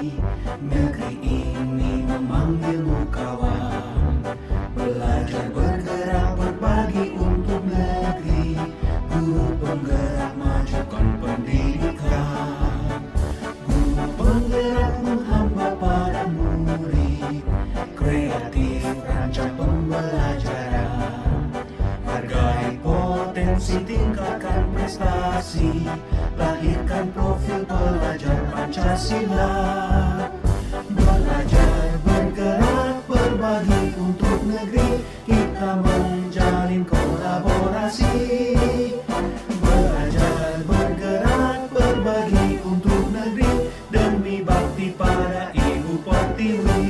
Negeri ini memanggilmu kawan. Belajar bergerak berbagi untuk negeri. Guru penggerak majukan pendidikan. Guru penggerak menghamba pada murid. Kreatif rancang pembelajaran. Hargai potensi, tingkatkan prestasi. Lahirkan profil pelajar Pancasila. Belajar bergerak berbagi untuk negeri. Kita menjalin kolaborasi. Belajar bergerak berbagi untuk negeri. Demi bakti pada Ibu Pertiwi.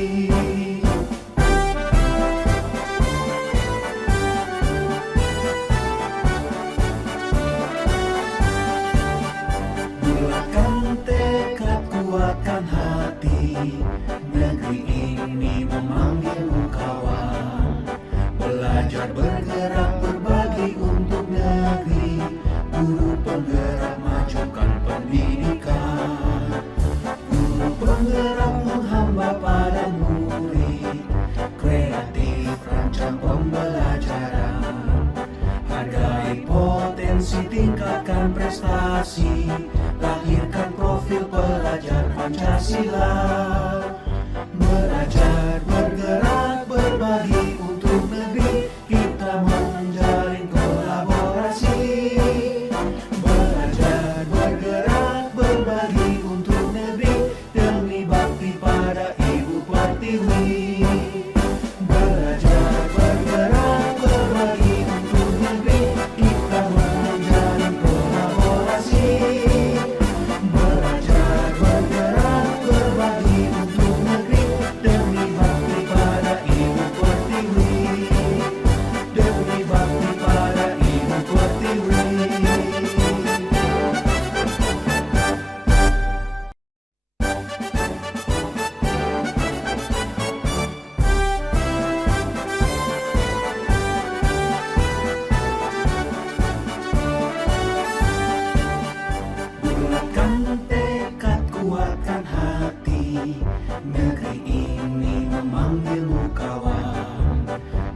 Kuatkan hati, negeri ini memanggilmu kawan. Belajar bergerak berbagi untuk negeri. Guru penggerak majukan pendidikan. Guru penggerak menghamba pada murid. Kreatif rancang pembelajaran. Hargai potensi, tingkatkan prestasi. Lahirkan profil pelajar Pancasila. Belajar bergerak berbagi untuk negeri. Kita menjalin kolaborasi. Belajar bergerak berbagi untuk negeri. Demi bakti pada Ibu Pertiwi. Belajar bergerak berbagi untuk negeri. Kita menjalin kolaborasi. Belajar bergerak berbagi untuk negeri. Demi bakti pada Ibu Pertiwi. Demi bakti pada Ibu Pertiwi. Bulatkan tekad, kuatkan hati. Negeri ini memanggilmu kawan.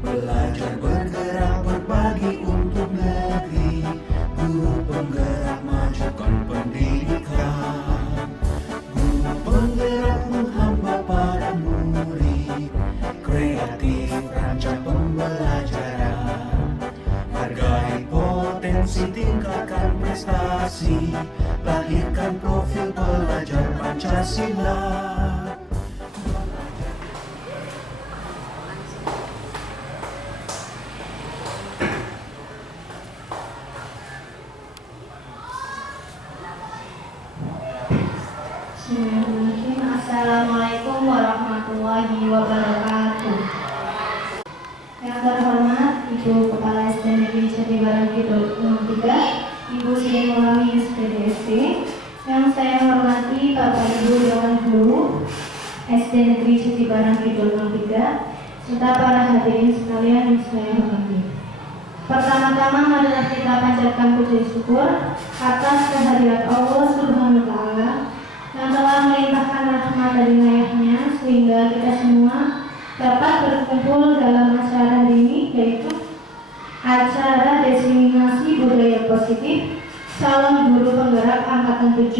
Belajar bergerak berbagi untuk negeri. Guru penggerak majukan pendidikan. Guru penggerak menghamba pada murid. Kreatif rancang pembelajaran. Hargai potensi, tingkatkan prestasi. Lahirkan profil pelajar Pancasila. Bismillahirrahmanirrahim. Assalamualaikum warahmatullahi wabarakatuh. Yang terhormat Ibu Kepala SD Negeri Jatibarang Kidul 03, Ibu Sri Mulyani SPDSD. Yang saya hormati Bapak Ibu Dewan Guru SD Negeri Jatibarang Kidul 03, serta para hadirin sekalian yang saya hormati. Pertama-tama marilah kita panjatkan puji syukur atas kehadirat Allah Subhanahu wa Ta'ala yang telah melimpahkan rahmat dan inayahnya sehingga kita semua dapat berkumpul dalam acara ini, yaitu acara diseminasi budaya positif calon guru penggerak angkatan 7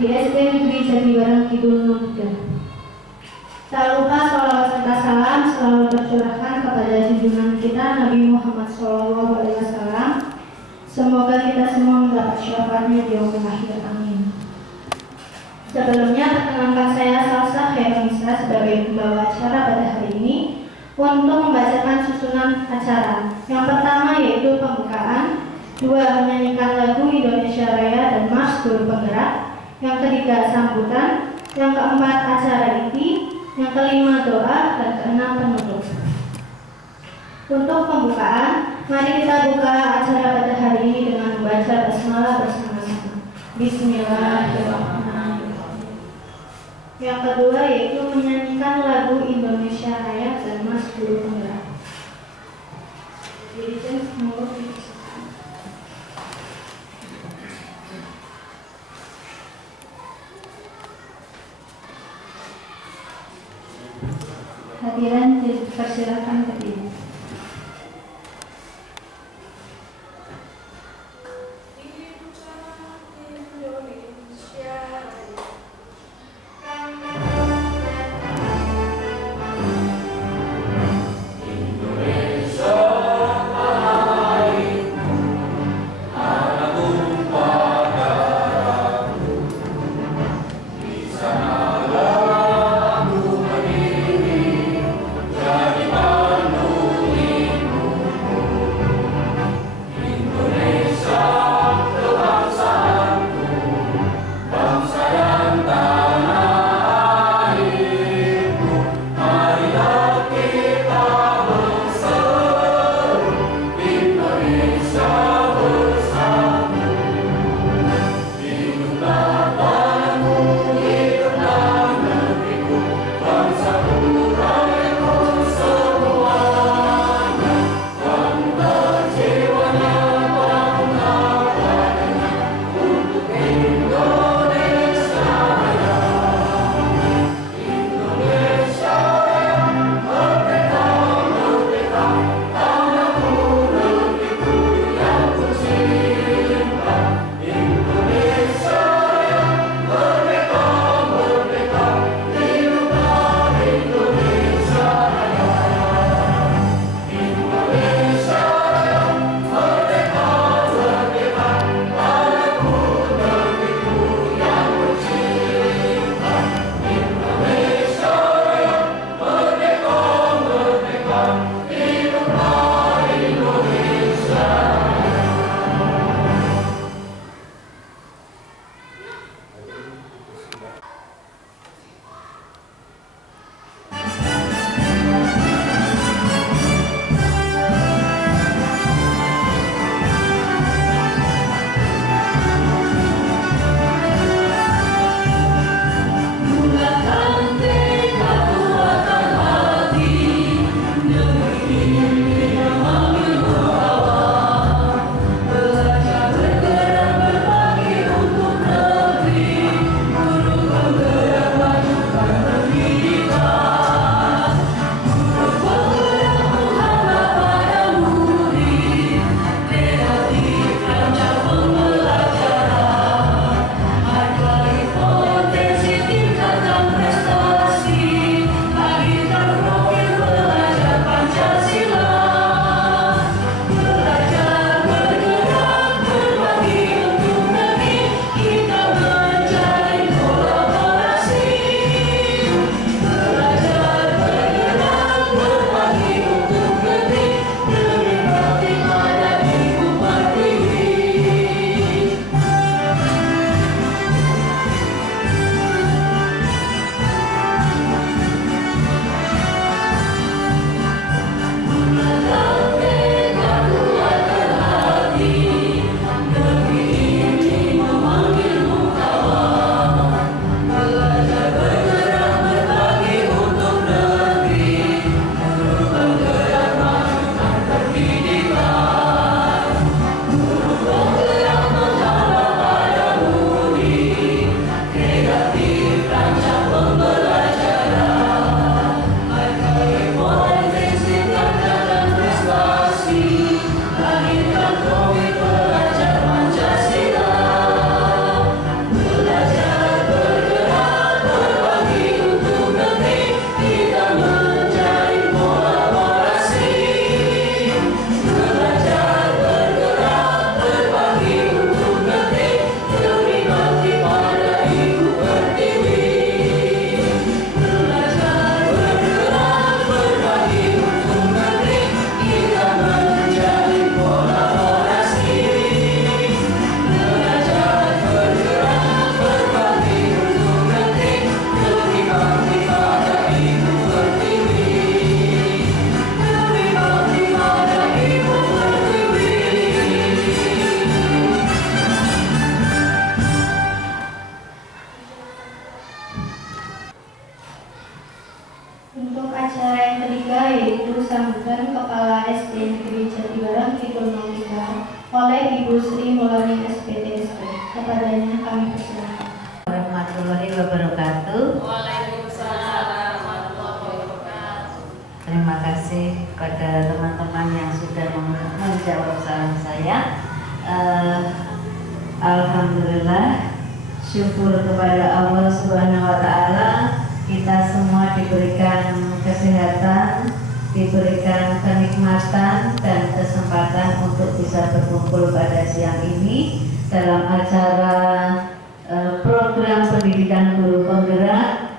di SD Negeri Jatibarang Kidul 03. Tak lupa sholawat serta salam selalu tercurahkan kepada junjungan kita Nabi Muhammad SAW. Semoga kita semua mendapat syafaatnya di yaumil akhir. Amin. Sebelumnya perkenankan saya Salsa Khairunisa sebagai pembawa acara pada hari ini untuk membacakan susunan acara. Yang pertama yaitu pembukaan, 2 menyanyikan lagu Indonesia Raya dan Mars Guru Penggerak, yang ketiga sambutan, yang keempat acara inti, yang kelima doa, dan keenam penutup. Untuk pembukaan, mari kita buka acara pada hari ini dengan membaca basmalah bersama-sama. Bismillahirrahmanirrahim. Yang kedua yaitu menyanyikan lagu Indonesia Raya dan Mas Guru Penggerak. Hadirin dipersilakan berdiri. Untuk acara yang ketiga yaitu sambutan Kepala SD Negeri Jatibarang Kidul 03 oleh Ibu Sri Mulyani SPTSP. Kepadanya kami persilakan. Warahmatullahi wabarakatuh. Waalaikumsalam warahmatullahi wabarakatuh. kepada teman-teman yang sudah menjawab salam saya. Alhamdulillah, syukur kepada Allah Subhanahu wa Ta'ala, kita semua diberikan kesehatan, diberikan kenikmatan dan kesempatan untuk bisa berkumpul pada siang ini dalam acara program pendidikan guru penggerak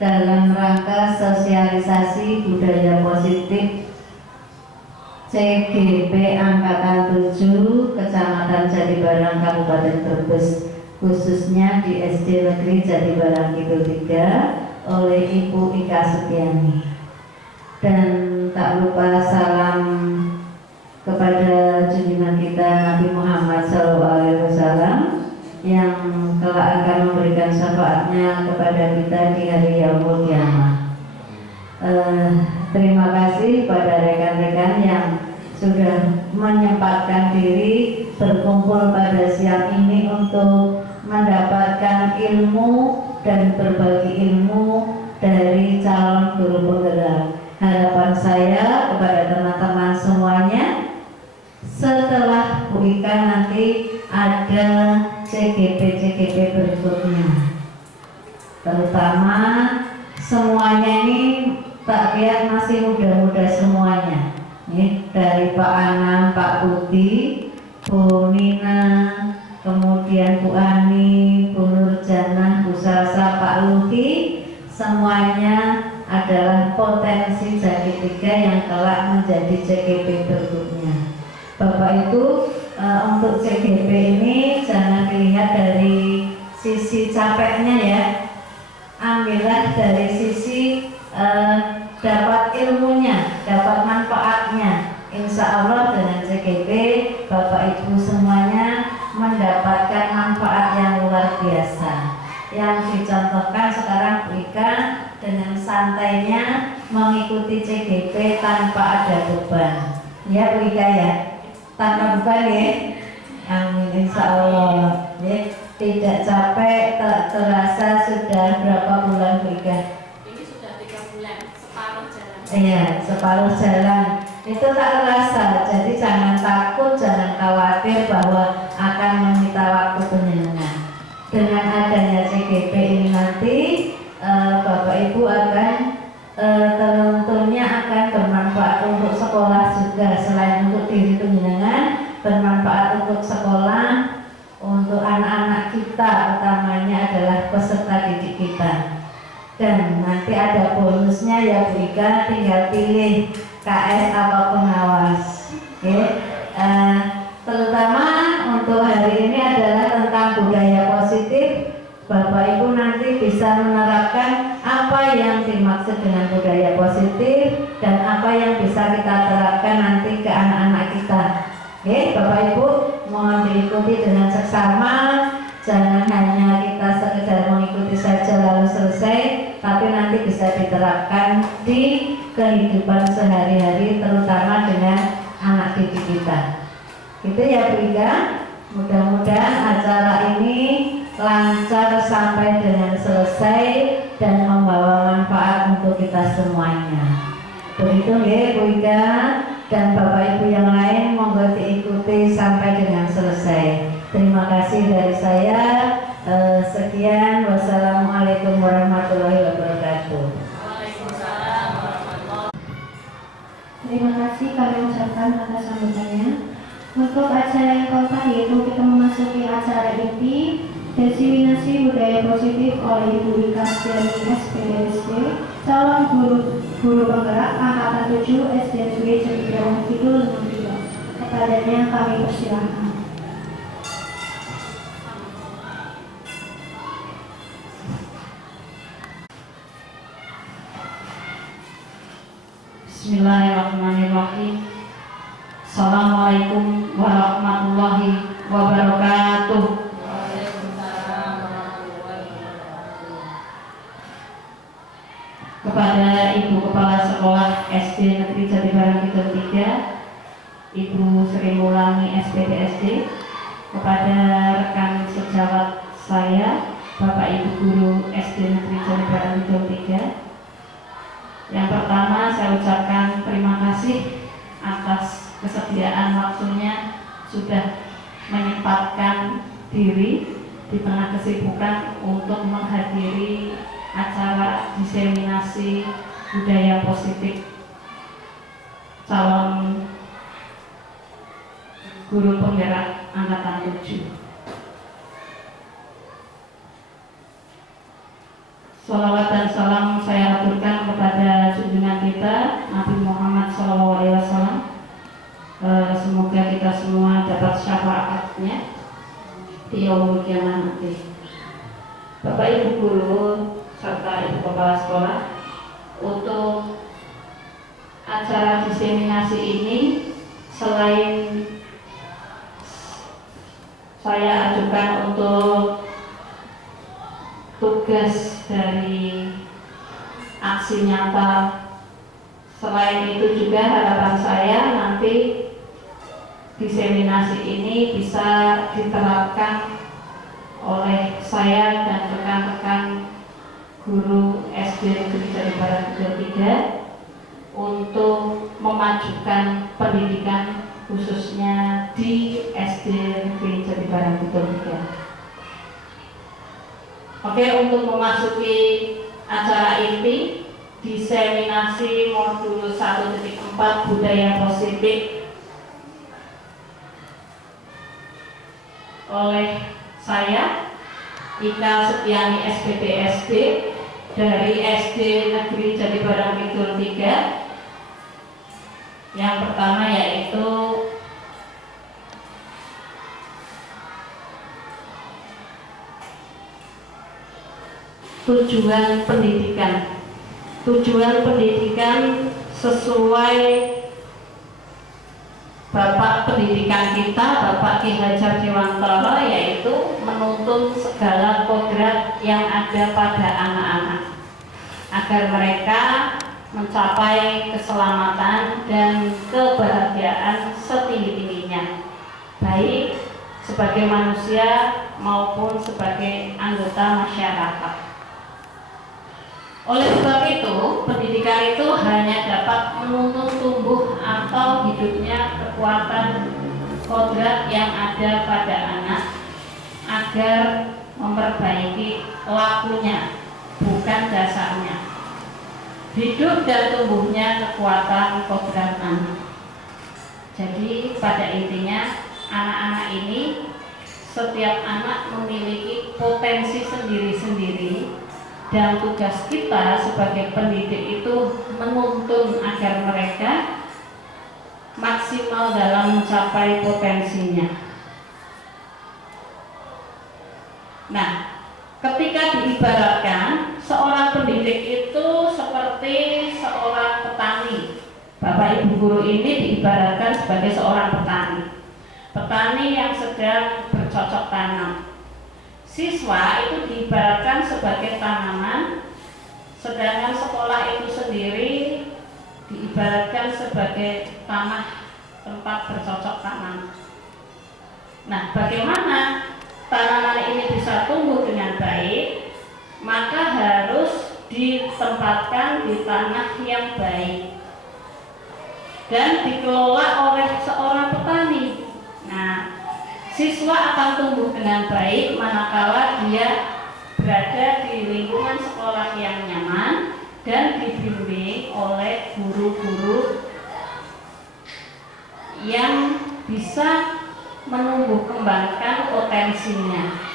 dalam rangka sosialisasi budaya positif CGP Angkatan 7 Kecamatan Jatibarang Kabupaten Brebes, khususnya di SD Negeri Jatibarang Kidul 3 oleh Ibu Ika Setiani. Dan tak lupa salam kepada junjungan kita Nabi Muhammad SAW yang kelak akan memberikan syafaatnya kepada kita di hari yaumul kiamah. Terima kasih pada rekan-rekan yang sudah menyempatkan diri berkumpul pada siang ini untuk mendapatkan ilmu dan berbagi ilmu dari calon guru penggerak. Harapan saya kepada teman-teman semuanya, setelah Bu Ika nanti ada CGP berikutnya, terutama semuanya ini tak lihat masih muda-muda semuanya. Ini dari Pak Anam, Pak Putih, Bu Nina, kemudian Bu Ani, Bu Nurjana, Bu Salsa, Pak Luki, semuanya adalah potensi Jati 3 yang kelak menjadi CGP berikutnya. Bapak Ibu, untuk CGP ini jangan dilihat dari sisi capeknya ya, ambillah dari sisi dapat ilmunya, dapat manfaatnya. Insya Allah dengan CGP Bapak Ibu semuanya mendapatkan manfaat yang luar biasa. Yang dicontohkan sekarang Bu Ika dengan santainya mengikuti CGP tanpa ada beban. Ya Bu Ika ya, tanpa beban ya. Amin, insya Allah ya. Tidak capek, tak terasa. Sudah berapa bulan Bu Ika? Ini sudah 3 bulan, separuh jalan. Iya, separuh jalan. Itu tak terasa. Jadi jangan takut, jangan khawatir bahwa akan menyita waktu penyenangan. Dengan adanya CGP ini nanti Bapak Ibu akan tentunya akan bermanfaat untuk sekolah juga. Selain untuk diri penjenengan, bermanfaat untuk sekolah, untuk anak-anak kita, utamanya adalah peserta didik kita. Dan nanti ada bonusnya ya Bu Ika, tinggal pilih KS atau pengawas. Terutama untuk hari ini adalah tentang budaya positif. Bapak Ibu nanti bisa menerapkan apa yang dimaksud dengan budaya positif dan apa yang bisa kita terapkan nanti ke anak-anak kita. Bapak Ibu, mohon diikuti dengan seksama. Jangan hanya kita sekedar mengikuti saja lalu selesai, tapi nanti bisa diterapkan di kehidupan sehari-hari, terutama dengan anak didik kita. Gitu ya Bu Ika. Mudah-mudahan acara ini lancar sampai dengan selesai dan membawa manfaat untuk kita semuanya. Begitu ya Bu Ika dan Bapak Ibu yang lain, monggo diikuti sampai dengan selesai. Terima kasih dari saya. Sekian, wassalamualaikum warahmatullahi wabarakatuh. Waalaikumsalam warahmatullahi wabarakatuh. Terima kasih kami ucapkan atas sambutannya. Untuk acara yang keempat yaitu kita memasuki acara inti diseminasi budaya positif oleh Ibu Ika Setiani SPDSD, calon guru penggerak angkatan 7 SD Negeri Jatibarang Kidul 63. Kepadanya kami persilahkan. Bismillahirrahmanirrahim. Assalamualaikum warahmatullahi wabarakatuh. Waalaikumsalam warahmatullahi wabarakatuh. Kepada Ibu Kepala Sekolah SD Negeri Jatibarang Kidul 3, Ibu Sri Mulangi SPDSD, kepada rekan sejawat saya, Bapak Ibu Guru SD Negeri Jatibarang Kidul 3, Yang pertama, saya ucapkan terima kasih atas kesediaan waktunya sudah menyempatkan diri di tengah kesibukan untuk menghadiri acara diseminasi budaya positif calon guru penggerak angkatan 7. Salawat dan salam saya aturkan kepada junjungan kita Nabi Muhammad SAW. Semoga kita semua dapat syafaatnya di yaumul qiyamah nanti. Bapak Ibu guru serta Ibu Kepala Sekolah, untuk acara diseminasi ini selain saya ajukan untuk tugas dari aksi nyata, selain itu juga harapan saya nanti diseminasi ini bisa diterapkan oleh saya dan rekan-rekan guru SD Negeri Jati Barat 3 untuk memajukan pendidikan khususnya di SD Negeri Jati Barat 3. Oke, untuk memasuki acara inti diseminasi modul 1.4 budaya positif oleh saya Ika Setiani SPDSD dari SD Negeri Jati Barang Kidul 3. Yang pertama yaitu tujuan pendidikan. Tujuan pendidikan sesuai Bapak Pendidikan kita, Bapak Ki Hajar Dewantara, yaitu menuntun segala kodrat yang ada pada anak-anak agar mereka mencapai keselamatan dan kebahagiaan setinggi-tingginya, baik sebagai manusia maupun sebagai anggota masyarakat. Oleh sebab itu, pendidikan itu hanya dapat menuntun tumbuh atau hidupnya kekuatan kodrat yang ada pada anak agar memperbaiki lakunya, bukan dasarnya. Hidup dan tumbuhnya kekuatan kodrat anak. Jadi pada intinya anak-anak ini, setiap anak memiliki potensi sendiri-sendiri. Dan tugas kita sebagai pendidik itu menuntun agar mereka maksimal dalam mencapai potensinya. Nah, ketika diibaratkan seorang pendidik itu seperti seorang petani. Bapak Ibu guru ini diibaratkan sebagai seorang petani. Petani yang sedang bercocok tanam. Siswa itu diibaratkan sebagai tanaman, sedangkan sekolah itu sendiri diibaratkan sebagai tanah tempat bercocok tanam. Nah, bagaimana tanaman ini bisa tumbuh dengan baik? Maka harus ditempatkan di tanah yang baik dan dikelola oleh seorang petani. Nah, siswa akan tumbuh dengan baik manakala dia berada di lingkungan sekolah yang nyaman dan dibimbing oleh guru-guru yang bisa menumbuh kembangkan potensinya.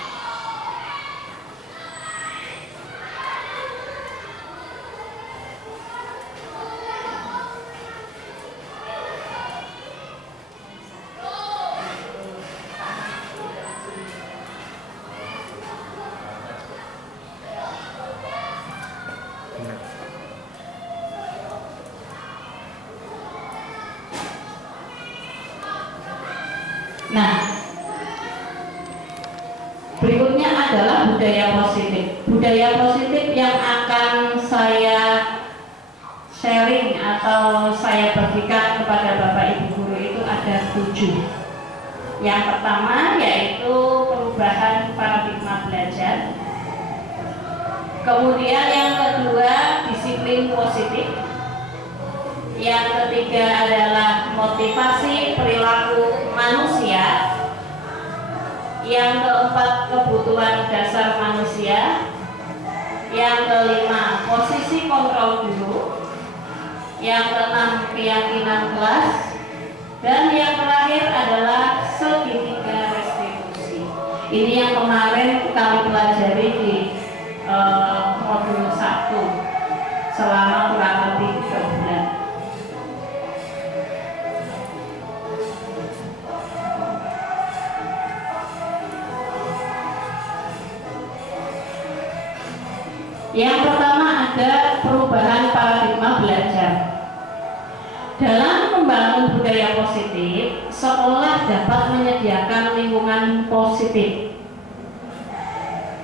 Nah, berikutnya adalah budaya positif. Budaya positif yang akan saya sharing atau saya bagikan kepada Bapak Ibu guru itu ada 7. Yang pertama yaitu perubahan paradigma belajar. Kemudian yang kedua disiplin positif. Yang ketiga adalah motivasi perilaku manusia. Yang keempat, kebutuhan dasar manusia. Yang kelima, posisi kontrol guru. Yang keenam, keyakinan kelas. Dan yang terakhir adalah segitiga restitusi. Ini yang kemarin kami pelajari di modul 1 selama kurang lebih 3 bulan. Yang pertama ada perubahan paradigma belajar. Dalam membangun budaya positif, sekolah dapat menyediakan lingkungan positif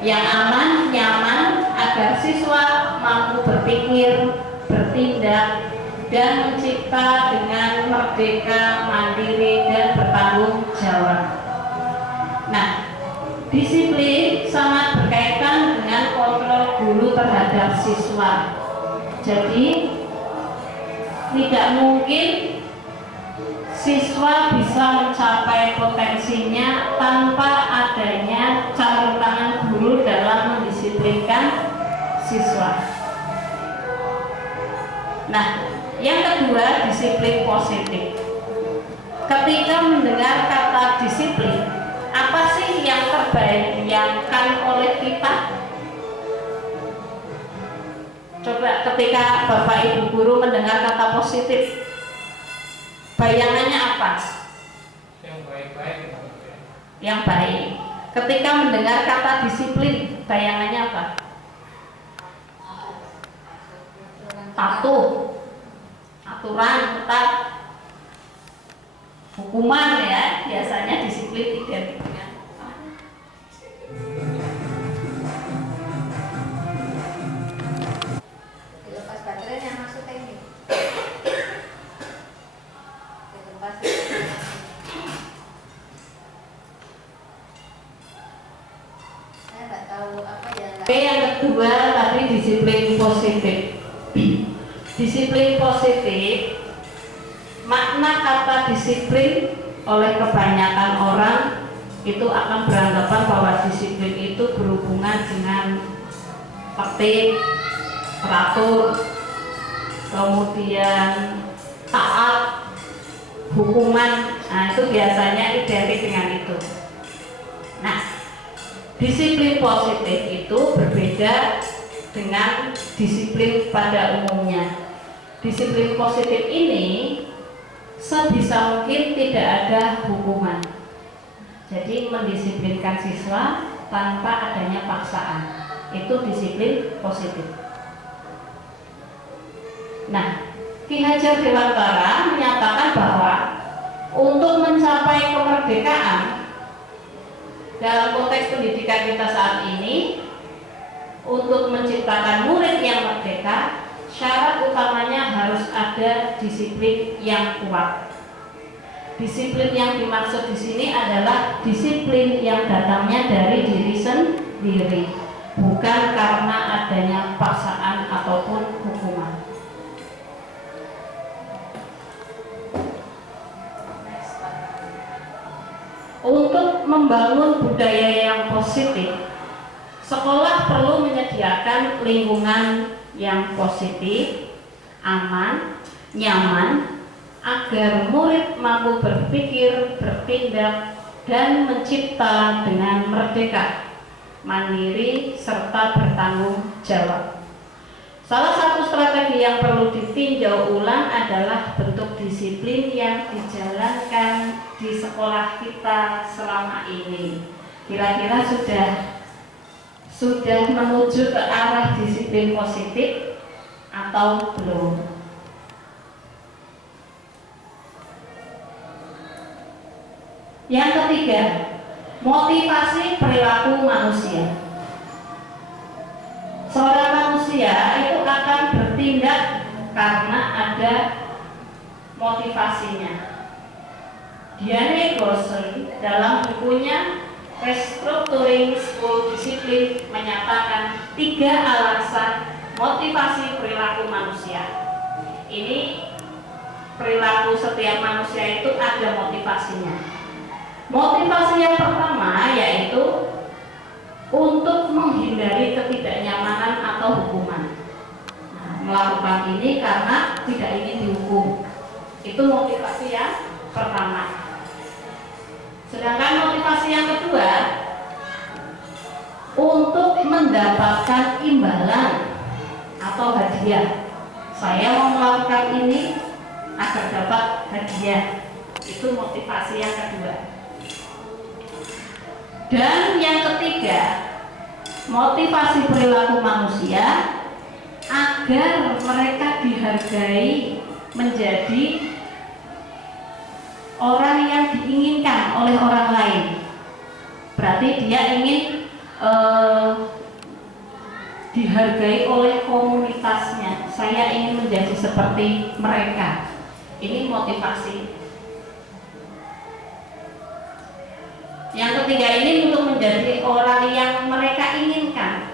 yang aman, nyaman, agar siswa mampu berpikir, bertindak, dan mencipta dengan merdeka, mandiri, dan bertanggung jawab. Nah, disiplin sangat berkaitan dengan kontrol guru terhadap siswa. Jadi, tidak mungkin siswa bisa mencapai potensinya tanpa adanya campur tangan guru dalam mendisiplinkan siswa. Nah, yang kedua, disiplin positif. Ketika mendengar kata disiplin, apa sih yang terbayangkan oleh kita? Coba ketika Bapak Ibu guru mendengar kata positif, bayangannya apa? Yang baik-baik. Yang baik. Ketika mendengar kata disiplin, bayangannya apa? Patuh, aturan, ketat, hukuman ya. Biasanya disiplin identik dengan Dilepas baterai yang masuk ini. Dilepas. Saya nggak tahu apa ya. Oke, yang kedua tadi disiplin positif. Disiplin positif, makna kata disiplin oleh kebanyakan orang itu akan beranggapan bahwa disiplin itu berhubungan dengan tertib, teratur, kemudian taat, hukuman. Nah, itu biasanya identik dengan itu. Nah, disiplin positif itu berbeda dengan disiplin pada umumnya. Disiplin positif ini sebisa mungkin tidak ada hukuman. Jadi mendisiplinkan siswa tanpa adanya paksaan. Itu disiplin positif. Nah, Ki Hajar Dewantara menyatakan bahwa untuk mencapai kemerdekaan dalam konteks pendidikan kita saat ini, untuk menciptakan murid yang merdeka, syarat utamanya harus ada disiplin yang kuat. Disiplin yang dimaksud di sini adalah disiplin yang datangnya dari diri sendiri, bukan karena adanya paksaan ataupun hukuman. Untuk membangun budaya yang positif, sekolah perlu menyediakan lingkungan yang positif, aman, nyaman, agar murid mampu berpikir, bertindak, dan mencipta dengan merdeka, mandiri, serta bertanggung jawab. Salah satu strategi yang perlu ditinjau ulang adalah bentuk disiplin yang dijalankan di sekolah kita selama ini. Kira-kira sudah menuju ke arah disiplin positif atau belum? Yang ketiga, motivasi perilaku manusia. Seorang manusia itu akan bertindak karena ada motivasinya. Diane Gosling dalam bukunya Restructuring School Discipline menyatakan 3 alasan motivasi perilaku manusia. Ini perilaku setiap manusia itu ada motivasinya. Motivasi yang pertama yaitu untuk menghindari ketidaknyamanan atau hukuman. Nah, melakukan ini karena tidak ingin dihukum. Itu motivasi yang pertama. Sedangkan motivasi yang kedua untuk mendapatkan imbalan atau hadiah. Saya mau melakukan ini agar dapat hadiah. Itu motivasi yang kedua. Dan yang ketiga, motivasi perilaku manusia agar mereka dihargai menjadi orang yang diinginkan oleh orang lain. Berarti dia ingin dihargai oleh komunitasnya. Saya ingin menjadi seperti mereka. Ini motivasi. Yang ketiga ini untuk menjadi orang yang mereka inginkan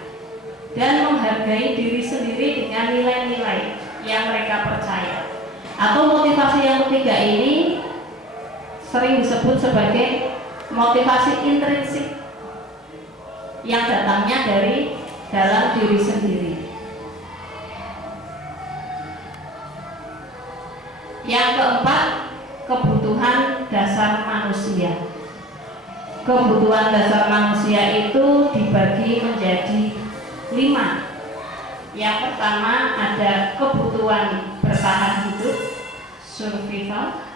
dan menghargai diri sendiri dengan nilai-nilai yang mereka percaya. Atau motivasi yang ketiga ini sering disebut sebagai motivasi intrinsik yang datangnya dari dalam diri sendiri. Yang keempat, kebutuhan dasar manusia. Kebutuhan dasar manusia itu dibagi menjadi 5. Yang pertama ada kebutuhan bertahan hidup, survival.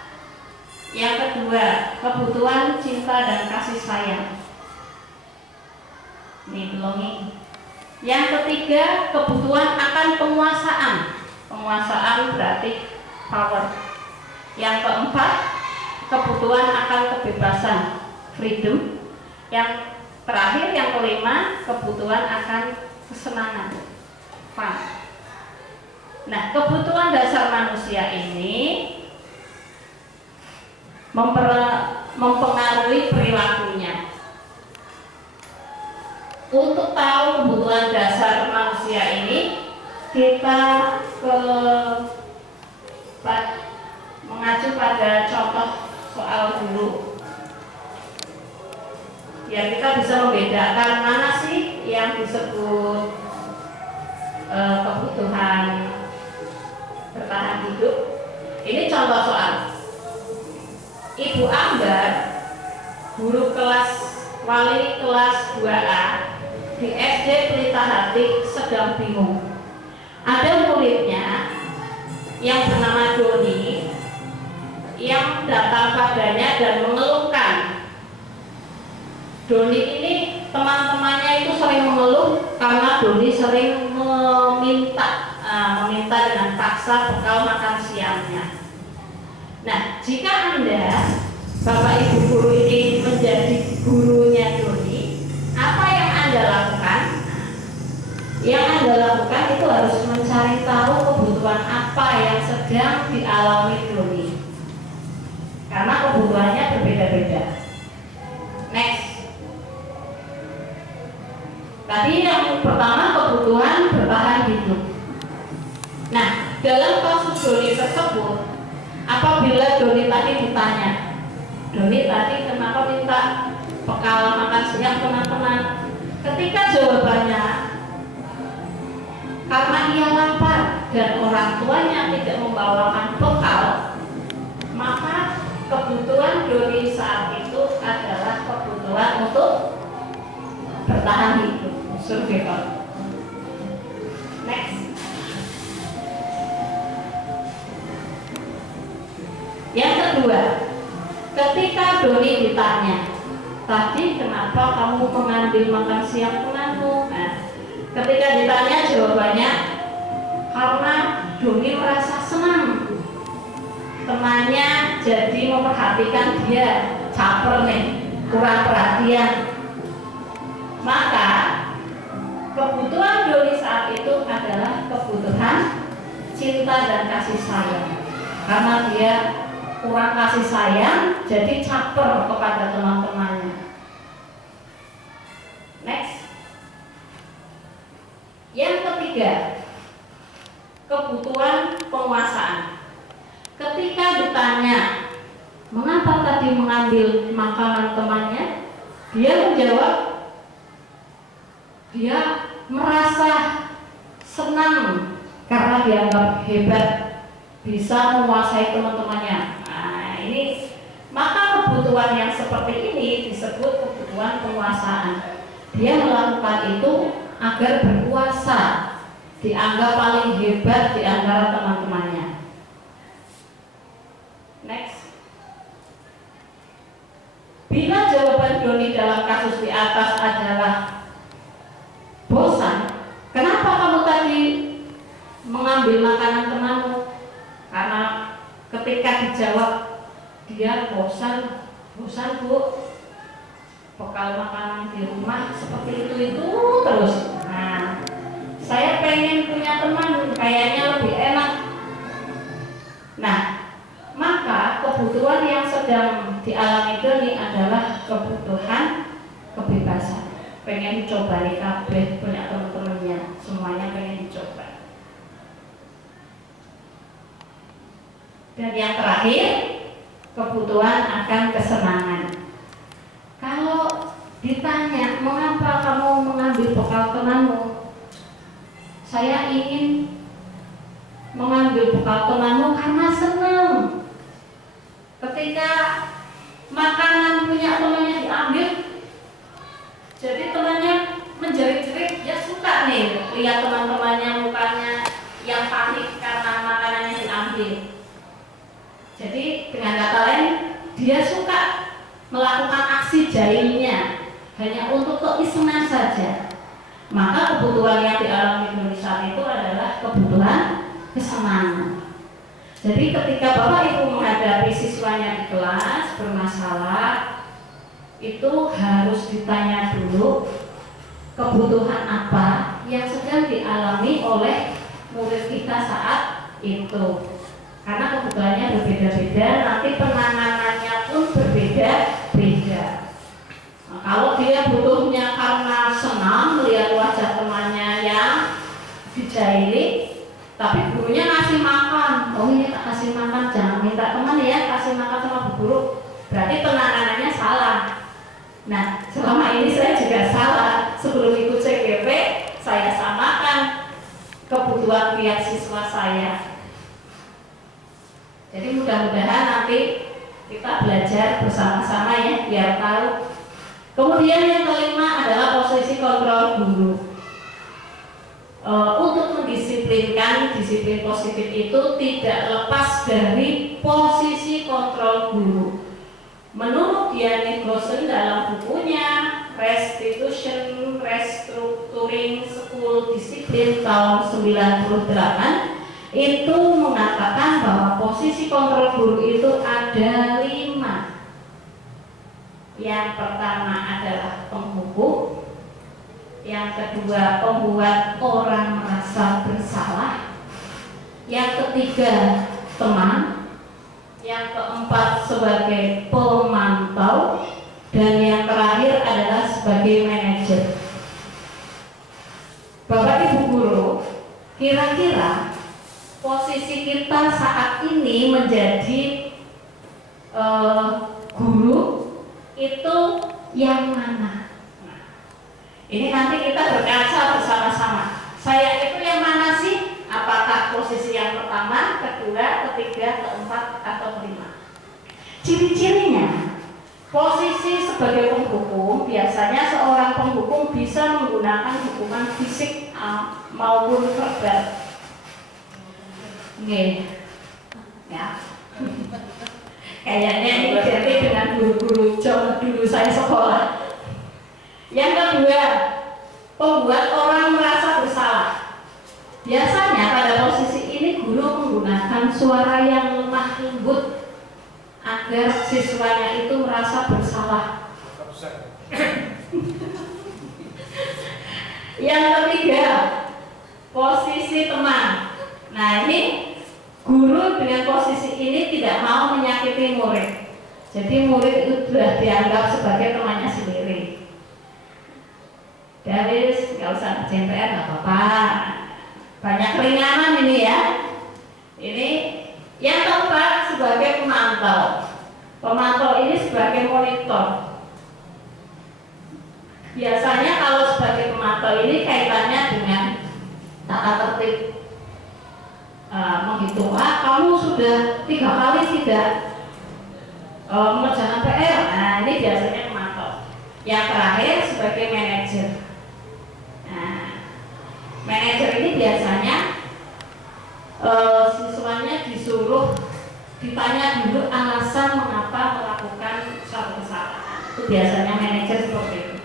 Yang kedua, kebutuhan cinta dan kasih sayang, ini belonging. Yang ketiga, kebutuhan akan penguasaan. Penguasaan berarti power. Yang keempat, kebutuhan akan kebebasan, freedom. Yang terakhir, yang kelima, kebutuhan akan kesenangan, fun. Nah, kebutuhan dasar manusia ini mempengaruhi perilakunya. Untuk tahu kebutuhan dasar manusia ini, kita mengacu pada contoh soal dulu. Ya, kita bisa membedakan mana sih yang disebut kebutuhan bertahan hidup. Ini contoh soal. Ibu Ambar, guru kelas wali kelas 2A di SD Pelita Hati sedang bingung. Ada muridnya yang bernama Doni yang datang padanya dan mengeluhkan. Doni ini teman-temannya itu sering mengeluh karena Doni sering meminta dengan paksa bekal makan siangnya. Nah, jika Anda, Bapak Ibu guru ini menjadi gurunya Doni, apa yang Anda lakukan? Yang Anda lakukan itu harus mencari tahu kebutuhan apa yang sedang dialami Doni, karena kebutuhannya berbeda-beda. Next. Tadi yang pertama kebutuhan bertahan hidup. Nah, dalam kasus Doni tersebut, apabila Doni tadi ditanya, Doni tadi kenapa minta bekal makan siang teman-teman? Ketika jawabannya karena ia lapar dan orang tuanya tidak membawakan bekal, maka kebutuhan Doni saat itu adalah kebutuhan untuk bertahan hidup, survival. Next. Yang kedua, ketika Doni ditanya, tadi kenapa kamu mengambil makan siang temanmu? Nah, ketika ditanya jawabannya, karena Doni merasa senang temannya jadi memperhatikan dia, caper nih, kurang perhatian. Maka kebutuhan Doni saat itu adalah kebutuhan cinta dan kasih sayang, karena dia kurang kasih sayang, jadi caper kepada teman-temannya. Next. Yang ketiga, kebutuhan penguasaan. Ketika ditanya, mengapa tadi mengambil makanan temannya? Dia menjawab, dia merasa senang karena dianggap hebat, bisa menguasai teman-temannya. Nah, ini maka kebutuhan yang seperti ini disebut kebutuhan penguasaan. Dia melakukan itu agar berkuasa, dianggap paling hebat di antara teman-temannya. Next. Bila jawaban Doni dalam kasus di atas adalah bosan, kenapa kamu tadi mengambil makanan temanmu? Karena ketika dijawab dia bosan bu, bekal makanan di rumah seperti itu terus. Nah, saya pengen punya teman kayaknya lebih enak. Nah, maka kebutuhan yang sedang dialami Doni adalah kebutuhan kebebasan. Pengen dicoba nih kabeh, punya teman-temannya, semuanya pengen dicoba. Dan yang terakhir, kebutuhan akan kesenangan. Kalau ditanya, mengapa kamu mengambil bekal temanmu? Saya ingin mengambil bekal temanmu karena senang. Ketika makanan punya temannya diambil, jadi temannya menjerit-jerit, dia suka nih lihat teman-temannya mukanya yang panik karena makanannya diambil. Jadi dengan kata lain, dia suka melakukan aksi jahilnya hanya untuk keisengan saja. Maka kebutuhan yang dialami Doni saat itu adalah kebutuhan kesenangan. Jadi ketika Bapak Ibu menghadapi siswanya di kelas bermasalah, itu harus ditanya dulu kebutuhan apa yang sedang dialami oleh murid kita saat itu. Karena kebutuhannya berbeda-beda, nanti penanganannya pun berbeda-beda. Nah, kalau dia butuhnya karena senang melihat wajah temannya yang dijaili, tapi gurunya ngasih makan, oh ini tak kasih makan, jangan minta teman ya, kasih makan sama bu guru, berarti penanganannya salah. Nah, selama ini saya juga salah. Sebelum ikut CGP, saya samakan kebutuhan pihak siswa saya. Jadi mudah-mudahan nanti kita belajar bersama-sama ya, biar tahu. Kemudian yang kelima adalah posisi kontrol guru. Untuk mendisiplinkan, disiplin positif itu tidak lepas dari posisi kontrol guru. Menurut Diane Gosen dalam bukunya Restructuring School Discipline tahun 98, itu mengatakan bahwa posisi kontrol guru itu ada 5. Yang pertama adalah penghukum, yang kedua pembuat orang merasa bersalah, yang ketiga teman, yang keempat sebagai pemantau, dan yang terakhir adalah sebagai manajer. Bapak Ibu guru, kira-kira posisi kita saat ini menjadi guru itu yang mana? Nah, ini nanti kita berkaca bersama-sama. Saya itu yang mana sih? Apakah posisi yang pertama, kedua, ketiga, keempat, atau kelima? Ciri-cirinya, posisi sebagai penghukum, biasanya seorang penghukum bisa menggunakan hukuman fisik maupun verbal. Nih, ya. Kayaknya ini jadi dengan guru-guru zaman dulu saya sekolah. Yang kedua, membuat orang merasa bersalah. Biasanya pada posisi ini guru menggunakan suara yang lemah lembut agar siswanya itu merasa bersalah. Yang ketiga, posisi teman. Nah, ini guru dengan posisi ini tidak mau menyakiti murid. Jadi murid itu sudah dianggap sebagai temannya sendiri. Dari nggak usah ngerjain PR, nggak apa-apa. Banyak keringanan ini ya. monitor. Biasanya kalau sebagai pemantau ini kaitannya dengan tata tertib, menghitung, kamu sudah 3 kali tidak mengerjakan PR. Nah, ini biasanya pemantau. Yang terakhir sebagai manajer. Nah, manajer ini biasanya siswanya disuruh ditanya dulu alasan mengapa melakukan suatu kesalahan. Itu biasanya manajer seperti itu.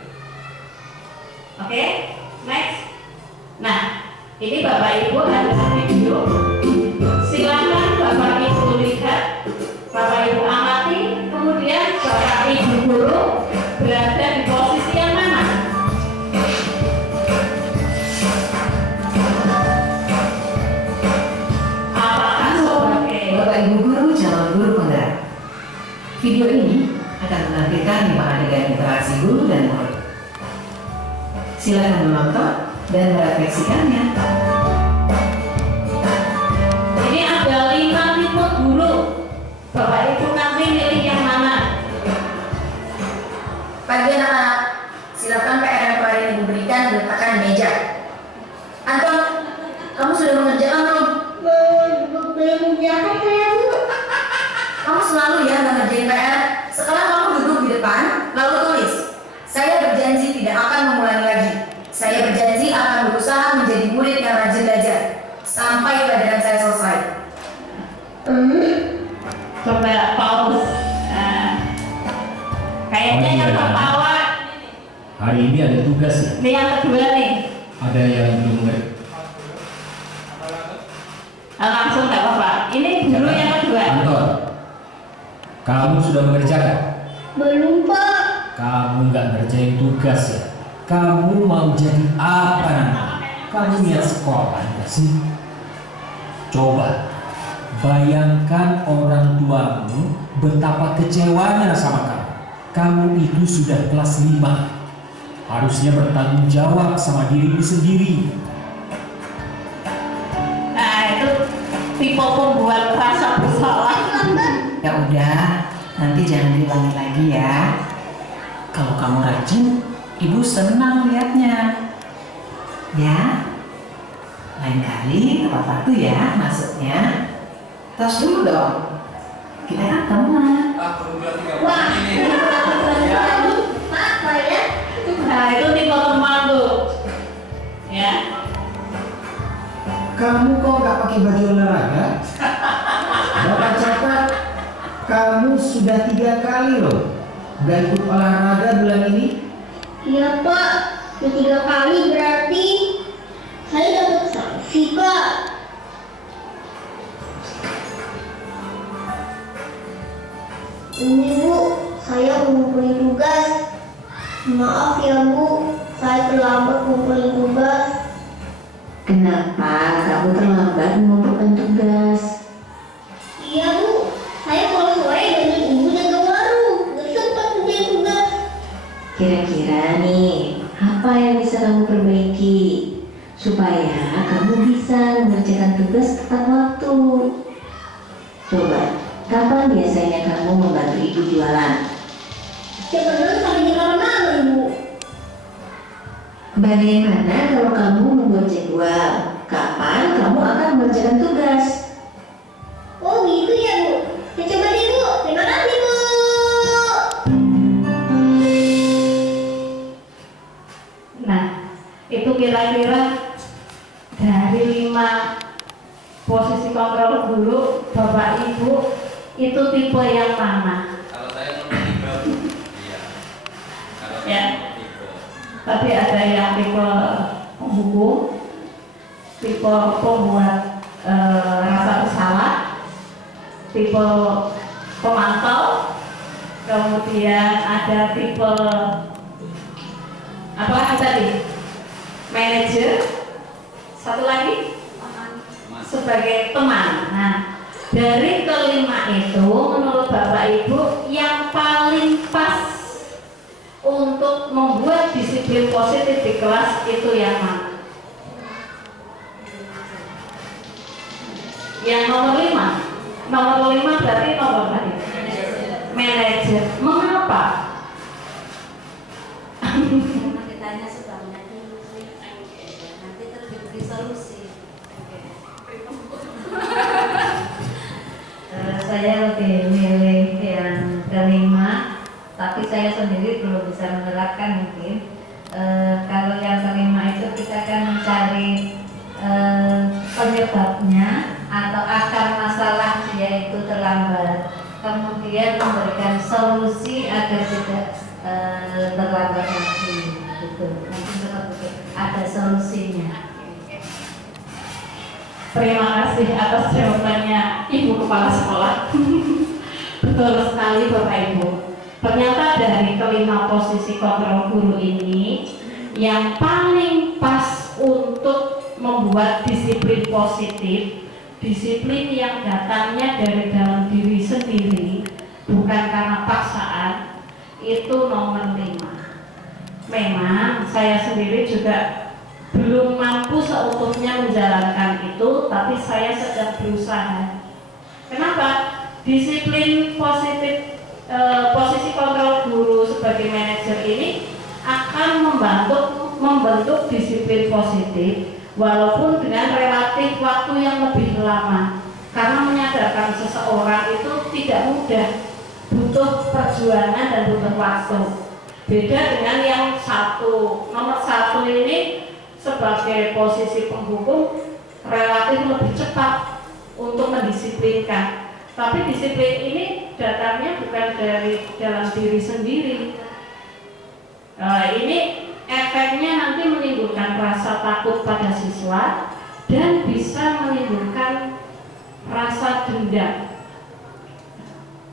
Oke, next. Nah, ini Bapak Ibu ada video. Silakan Bapak Ibu lihat, Bapak Ibu amati, kemudian Bapak Ibu guru berada di posisi yang mana? Apakah sebagai Bapak Ibu guru calon guru penggerak. Video ini akan menampilkan 5 adegan interaksi guru dan murid. Silakan menonton dan merefleksikannya. ini ada 5 tipe guru. Bapak Ibu nanti milih yang mana? Pagi anak-anak, silakan PR yang kemarin Ibu berikan diletakkan di meja. Anton, kamu sudah mengerjakan belum? Belum mengerjakan saya, Bu. Kamu selalu ya nggak ngerjain PR. Sekarang kamu duduk di depan, lalu tulis. Saya berjanji tidak akan mengulangi lagi. Saya berjanji akan berusaha menjadi murid yang rajin belajar sampai pelajaran saya selesai. Coba pause. Kayaknya yang pertama, Hari ini ada tugas ya? ini yang kedua nih. Ada yang belum ngerti? Langsung nggak apa-apa. Ini guru yang kedua. Anton, kamu sudah mengerjakan? Belum, Pak. Kamu nggak ngerjain tugas ya? Kamu mau jadi apa nanti? Kamu niat sekolah nggak sih? Coba bayangkan orang tuamu betapa kecewanya sama kamu. Kamu itu sudah kelas 5. Harusnya bertanggung jawab sama dirimu sendiri. Nah, itu tipe pembuat rasa bersalah. Ya udah, nanti jangan diulangi lagi ya. Kalau kamu rajin, Ibu senang lihatnya. Ya, lain kali tepat waktu ya masuknya. Tos dulu dong. Kita kan teman. Wah, apa ya? Nah, itu tipe teman tuh. Ya. Kamu kok nggak pakai baju olahraga? Bapak catat, kamu sudah 3 kali loh nggak ikut olahraga bulan ini. Iya, Pak. Sudah 3 kali berarti saya dapat sanksi, Pak. Ini, Bu, saya mengumpulin tugas. Maaf ya, Bu, saya terlambat mengumpulin tugas. Kenapa kamu terlambat mengumpulkan tugas? Iya, Bu, saya kalau sore dengan Ibu jaga warung, nggak sempat kerjain tugas. Kira-kira nih, apa yang bisa kamu perbaiki supaya kamu bisa mengerjakan tugas tepat waktu? Coba, kapan biasanya kamu membantu ibu jualan? Sebenarnya sampai di mana, Ibu? Bagaimana kalau kamu membuat jadwal? Kapan kamu akan mengerjakan tugas? Oh gitu ya, Bu. Ya coba deh, Bu. Terima kasih, Bu. Nah, itu kira-kira dari 5 posisi kontrol guru, Bapak Ibu itu tipe yang mana? Kalau saya nomor 3, Bu. Iya. Kalau Ya. tipe. Tadi ada yang tipe penghukum, tipe pembuat rasa bersalah, tipe pemantau, kemudian ada tipe apa lagi tadi? Manajer, satu lagi sebagai teman. Nah, dari kelima itu menurut Bapak Ibu yang paling pas untuk membuat disiplin positif di kelas itu yang mana? Yang nomor 5. Nomor 5 berarti nomor tadi. Manajer. Mengapa Kenapa? Karena ditanya sebabnya dulu, nanti terbit solusi. Saya lebih milih yang kelima, tapi saya sendiri belum bisa menerapkan mungkin. Kalau yang kelima itu kita akan mencari penyebabnya atau akar masalah dia itu terlambat, kemudian memberikan solusi agar tidak terlambat lagi, gitu. Nanti seperti ada solusinya. Terima kasih atas jawabannya Ibu Kepala Sekolah. Betul sekali Bapak Ibu. Ternyata dari kelima posisi kontrol guru ini, yang paling pas untuk membuat disiplin positif, disiplin yang datangnya dari dalam diri sendiri, bukan karena paksaan, itu nomor 5. Memang saya sendiri juga belum mampu seutuhnya menjalankan itu, tapi saya sedang berusaha. Kenapa? Disiplin positif, posisi kontrol guru sebagai manajer ini akan membentuk disiplin positif, walaupun dengan relatif waktu yang lebih lama. Karena menyadarkan seseorang itu tidak mudah, butuh perjuangan dan butuh waktu. Beda dengan yang nomor satu ini sebagai posisi penghukum relatif lebih cepat untuk mendisiplinkan. Tapi disiplin ini datangnya bukan dari dalam diri sendiri. Ini efeknya nanti menimbulkan rasa takut pada siswa dan bisa menimbulkan rasa dendam.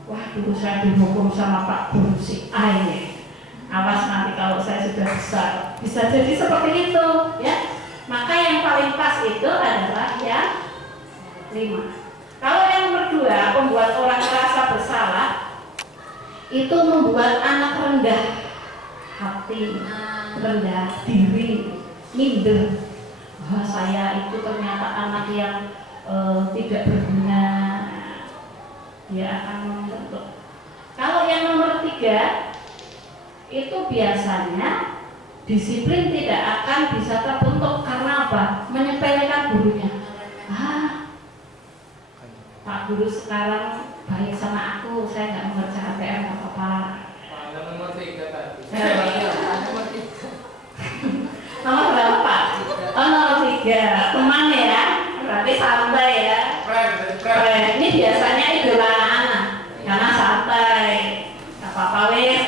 Wah, dulu saya dihukum sama Pak Guru si A ini. Awas nanti kalau saya sudah besar, bisa jadi seperti itu, ya. Maka yang paling pas itu adalah yang 5. Kalau yang nomor 2, membuat orang merasa bersalah, itu membuat anak rendah hati, rendah diri, minder. Wah, saya itu ternyata anak yang tidak berguna, dia akan membentuk. Kalau yang nomor 3, itu biasanya disiplin tidak akan bisa terbentuk karena apa? Menyepelekan gurunya. Pak Guru sekarang baik sama aku, saya nggak mengerjakan PR, nggak apa-apa. Nomor 3 tadi. Nomor berapa? Oh, nomor 3. Teman ya, berarti santai ya. Ini biasanya idola anak, karena santai, nggak apa-apa wes.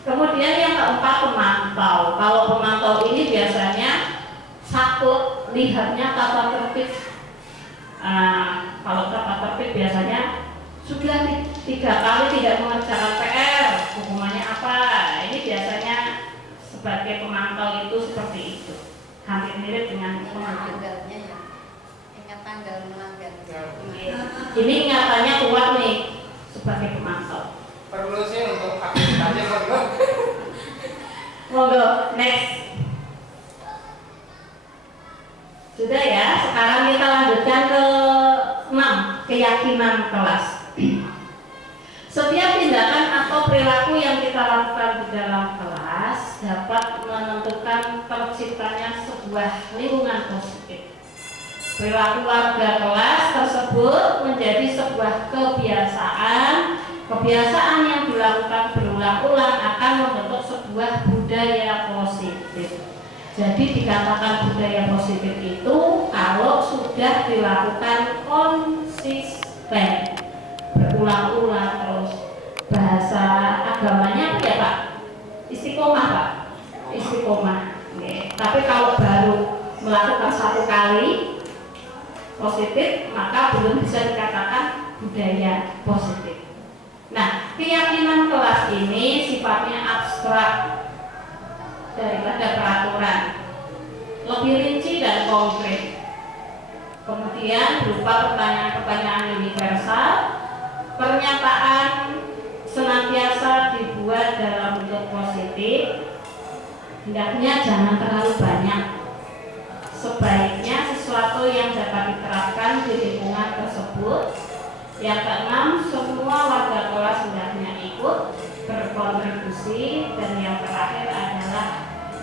Kemudian yang keempat, pemantau. Kalau pemantau ini biasanya sakut, lihatnya tata tertib. Kalau tata tertib biasanya sudah 3 kali tidak mengerjakan PR, hukumannya apa? Ini biasanya sebagai pemantau itu seperti itu. Hampir mirip dengan pemantau. Ingat tanggal melanggar. Ini ingatannya kuat nih sebagai pemantau. Perlu sih untuk aktivitasnya perlu. Monggo, next. Sudah ya, sekarang kita lanjutkan ke 6, keyakinan kelas. Setiap tindakan atau perilaku yang kita lakukan di dalam kelas dapat menentukan terciptanya sebuah lingkungan positif. Perilaku warga kelas tersebut menjadi sebuah kebiasaan yang dilakukan berulang-ulang akan membentuk sebuah budaya positif. Jadi dikatakan budaya positif itu kalau sudah dilakukan konsisten, berulang-ulang terus. Bahasa agamanya apa ya Pak? Istiqomah Pak? Istiqomah. Tapi kalau baru melakukan 1 kali positif, maka belum bisa dikatakan budaya positif. Nah, keyakinan kelas ini sifatnya abstrak daripada peraturan, lebih rinci dan konkret. Kemudian berupa pertanyaan-pertanyaan universal, pernyataan senantiasa dibuat dalam bentuk positif, hendaknya jangan terlalu banyak. Sebaiknya sesuatu yang dapat diterapkan di lingkungan tersebut. Yang keenam, semua warga kelas hendaknya ikut berkontribusi, dan yang terakhir adalah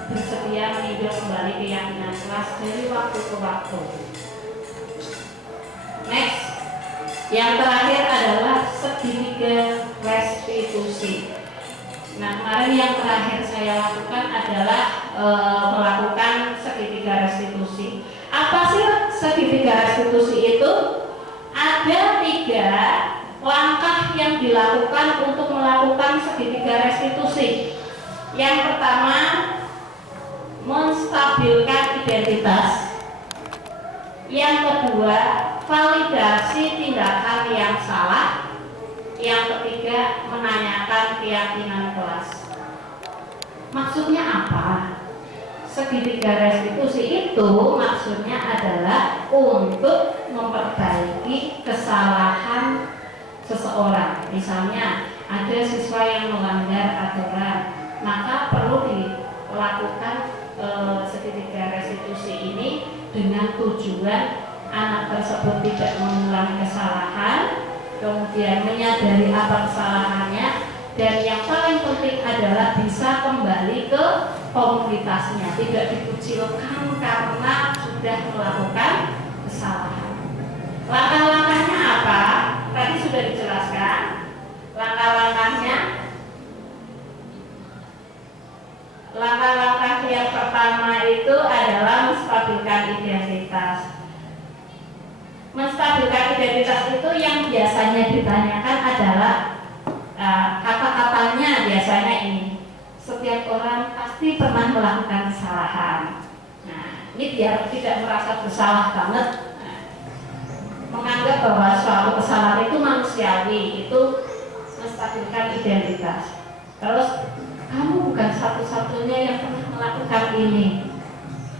bersedia meninjau kembali keyakinan kelas dari waktu ke waktu. Next, yang terakhir adalah segitiga restitusi. Nah, kemarin yang terakhir saya lakukan adalah melakukan segitiga restitusi. Apa sih segitiga restitusi itu? Ada 3 langkah yang dilakukan untuk melakukan segitiga restitusi. Yang pertama, menstabilkan identitas. Yang kedua, validasi tindakan yang salah. Yang ketiga, menanyakan keyakinan kelas. Maksudnya apa? Segitiga restitusi itu maksudnya adalah untuk memperbaiki kesalahan seseorang. Misalnya ada siswa yang melanggar aturan, maka perlu dilakukan segitiga restitusi ini dengan tujuan anak tersebut tidak mengulangi kesalahan, kemudian menyadari apa kesalahannya, dan yang paling penting adalah bisa kembali ke komunitasnya, tidak dikucilkan karena sudah melakukan kesalahan. Langkah-langkahnya apa? Tadi sudah dijelaskan. Langkah-langkah yang pertama itu adalah menstabilkan identitas. Menstabilkan identitas itu yang biasanya ditanyakan adalah kata-katanya biasanya ini. Setiap orang pasti pernah melakukan kesalahan. Nah, ini biar tidak merasa bersalah banget. Menganggap bahwa suatu kesalahan itu manusiawi, itu menstabilkan identitas. Terus, kamu bukan satu-satunya yang pernah melakukan ini.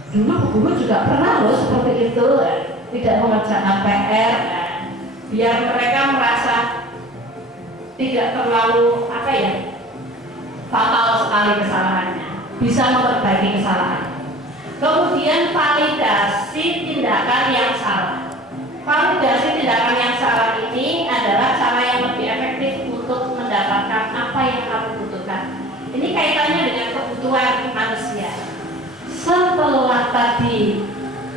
Dulu guru juga pernah loh seperti itu, tidak mengerjakan PR, biar mereka merasa tidak terlalu fatal sekali kesalahannya, bisa memperbaiki kesalahan. Kemudian validasi tindakan yang salah. Validasi tindakan yang salah ini adalah cara yang lebih efektif untuk mendapatkan apa yang kamu butuhkan. Ini kaitannya dengan kebutuhan manusia. Setelah tadi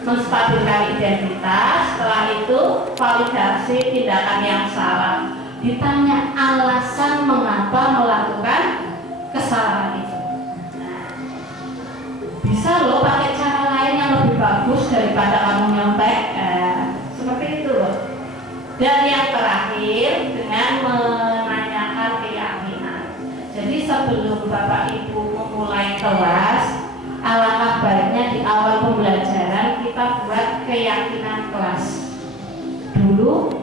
menstabilkan identitas, setelah itu validasi tindakan yang salah. Ditanya alasan mengapa melakukan kesalahan itu. Nah, bisa loh pakai cara lain yang lebih bagus daripada kamu nyontek. Seperti itu loh. Dan yang terakhir dengan menanyakan keyakinan. Jadi sebelum Bapak Ibu memulai kelas, alangkah baiknya di awal pembelajaran kita buat keyakinan kelas dulu,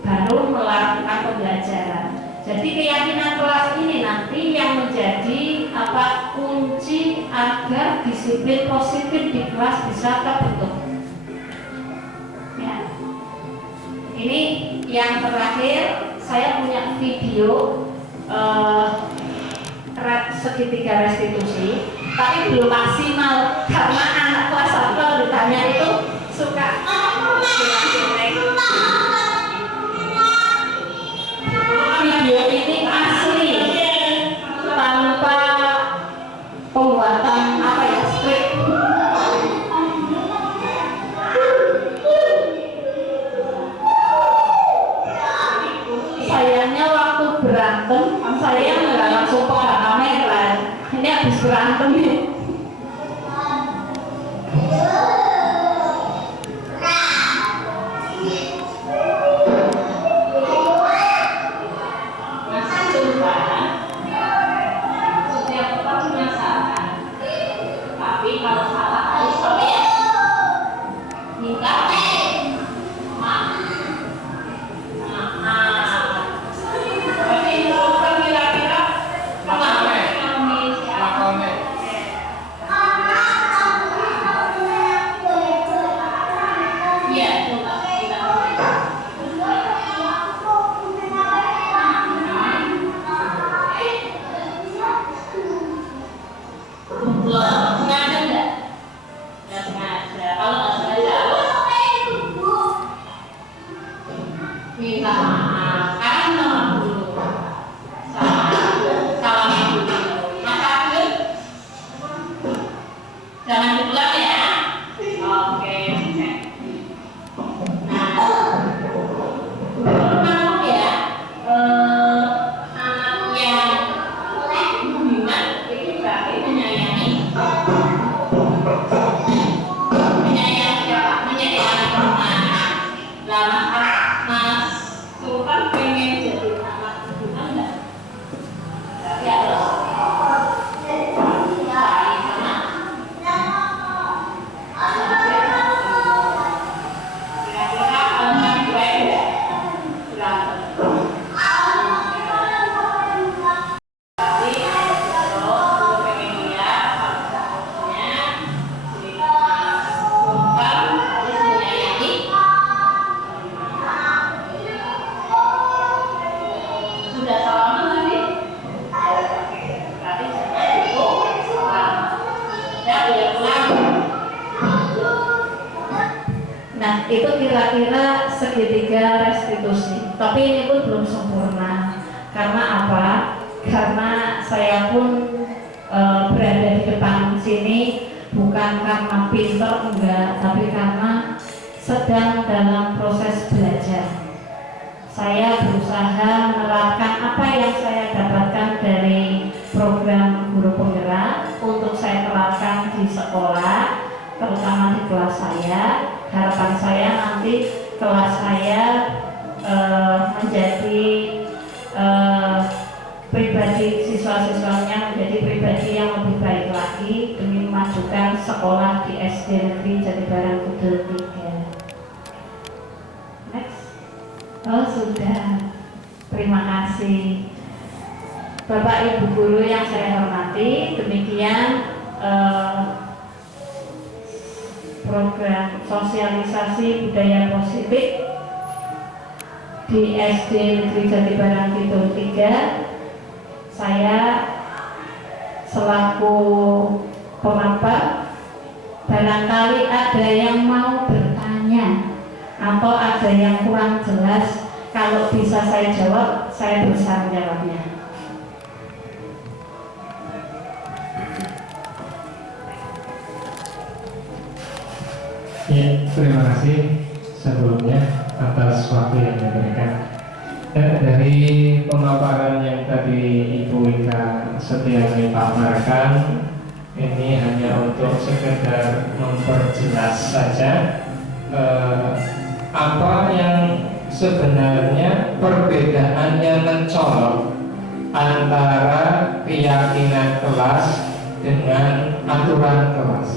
baru melakukan pembelajaran. Jadi keyakinan kelas ini nanti yang menjadi kunci agar disiplin positif di kelas bisa terbentuk. Ya. Ini yang terakhir, saya punya video segitiga restitusi, tapi belum maksimal karena anak kelas 1 kalau ditanya itu suka video ini asli tanpa pembuatan skrip. Sayangnya waktu berantem saya nggak langsung pegang kamera, ini habis berantem nih. Minta maaf, karena dulu Nah, itu kira-kira segitiga restitusi. Tapi ini pun belum sempurna. Karena apa? Karena saya pun berada di depan sini bukan karena pinter, enggak, tapi karena sedang dalam proses belajar. Saya berusaha menerapkan apa yang saya dapatkan dari program guru penggerak untuk saya terapkan di sekolah, terutama di kelas saya. Harapan saya nanti kelas saya menjadi pribadi, siswa-siswanya menjadi pribadi yang lebih baik lagi demi memajukan sekolah di SD Negeri Jatibarang Kidul 3. Next. Oh sudah, terima kasih Bapak Ibu Guru yang saya hormati. Demikian program sosialisasi budaya positif di SD Negeri Jatibarang Kidul 3. Saya selaku pemaparan, barangkali ada yang mau bertanya atau ada yang kurang jelas, kalau bisa saya jawab, saya berusaha menjawabnya. Ya, terima kasih sebelumnya atas waktu yang diberikan. Dari pemaparan yang tadi Ibu Ika Setiani paparkan, ini hanya untuk sekedar memperjelas saja apa yang sebenarnya perbedaan yang mencolok antara keyakinan kelas dengan aturan kelas.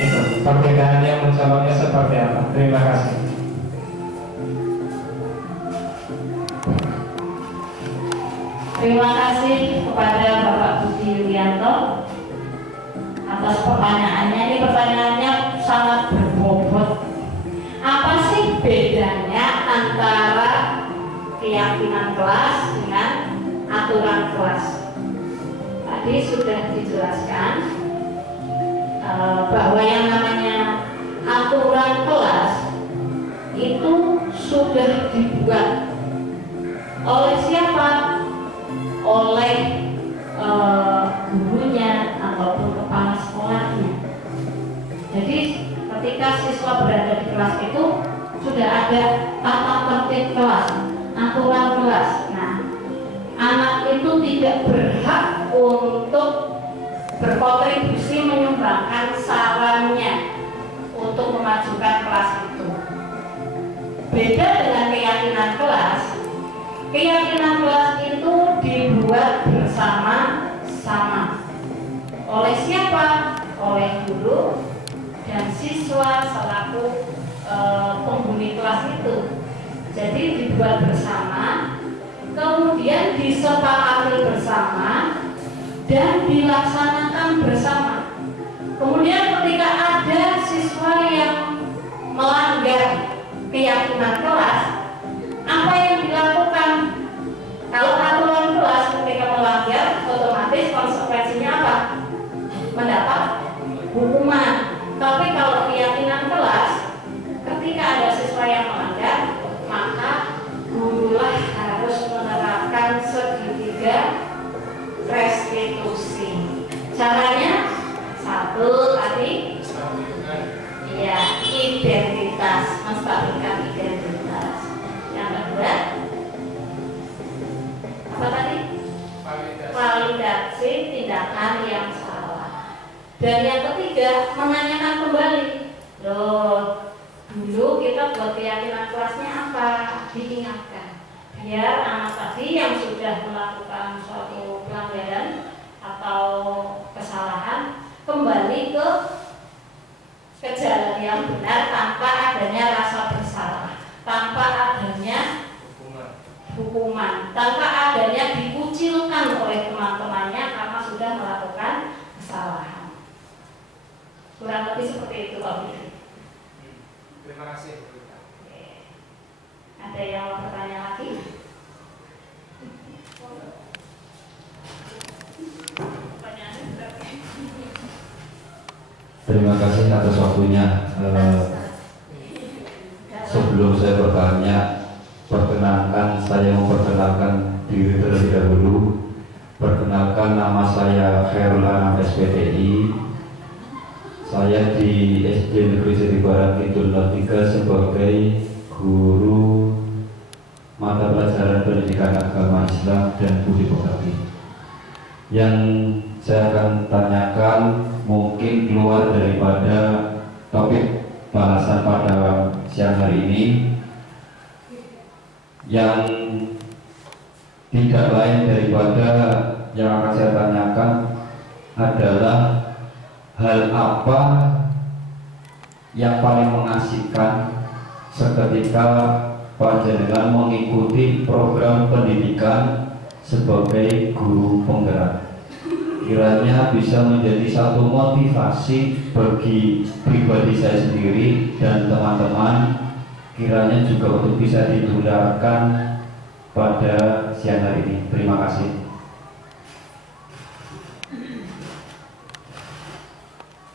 Itu perbedaan yang mencoloknya seperti apa? Terima kasih. Terima kasih kepada Bapak Budi Yulianto atas pertanyaannya. Ini pertanyaannya sangat berbobot. Apa sih bedanya antara keyakinan kelas dengan aturan kelas? Tadi sudah dijelaskan bahwa yang namanya aturan kelas itu sudah dibuat oleh siapa? Oleh gurunya ataupun kepala sekolahnya. Jadi ketika siswa berada di kelas itu sudah ada tata tertib kelas, aturan kelas. Nah, anak itu tidak berhak untuk berkontribusi menyumbangkan sarannya untuk memajukan kelas itu. Beda dengan keyakinan kelas. Keyakinan kelas itu dibuat bersama-sama. Oleh siapa? Oleh guru dan siswa selaku penghuni kelas itu. Jadi dibuat bersama, kemudian disepakati bersama dan dilaksanakan bersama. Kemudian ketika ada siswa yang melanggar keyakinan kelas, apa yang dilakukan? Kalau aturan kelas ketika melanggar, otomatis konsekuensinya apa? Mendapat hukuman. Tapi kalau keyakinan kelas, ketika ada siswa yang melanggar, maka gurulah harus menerapkan segitiga restitusi. Caranya satu tadi, ya identitas, menstabilkan identitas. Yang kedua, apa tadi? Validasi tindakan yang salah. Dan yang ketiga, menanyakan kembali. Loh, dulu kita buat keyakinan kelasnya apa? Diingatkan. Biar anak tadi yang sudah melakukan suatu pelanggaran atau kesalahan kembali ke jalan yang benar tanpa adanya rasa bersalah, tanpa adanya hukuman, tanpa adanya dikucilkan oleh teman-temannya karena sudah melakukan kesalahan. Kurang lebih seperti itu Pak Budi. Terima kasih. Ada yang mau bertanya lagi? Terima kasih atas waktunya sebelum saya bertanya, perkenalkan, saya memperkenalkan diri terlebih dahulu. Perkenalkan, nama saya Khairul Anam SPTI. Saya di SD Negeri Jatibarang Kidul 03 sebagai guru mata pelajaran pendidikan agama Islam dan budi pekerti. Yang saya akan tanyakan mungkin keluar daripada topik bahasan pada siang hari ini, yang tidak lain daripada yang akan saya tanyakan adalah hal apa yang paling mengasihkan seketika panjenengan mengikuti program pendidikan sebagai guru penggerak. Kiranya bisa menjadi satu motivasi bagi pribadi saya sendiri dan teman-teman, kiranya juga untuk bisa ditularkan pada siang hari ini. Terima kasih.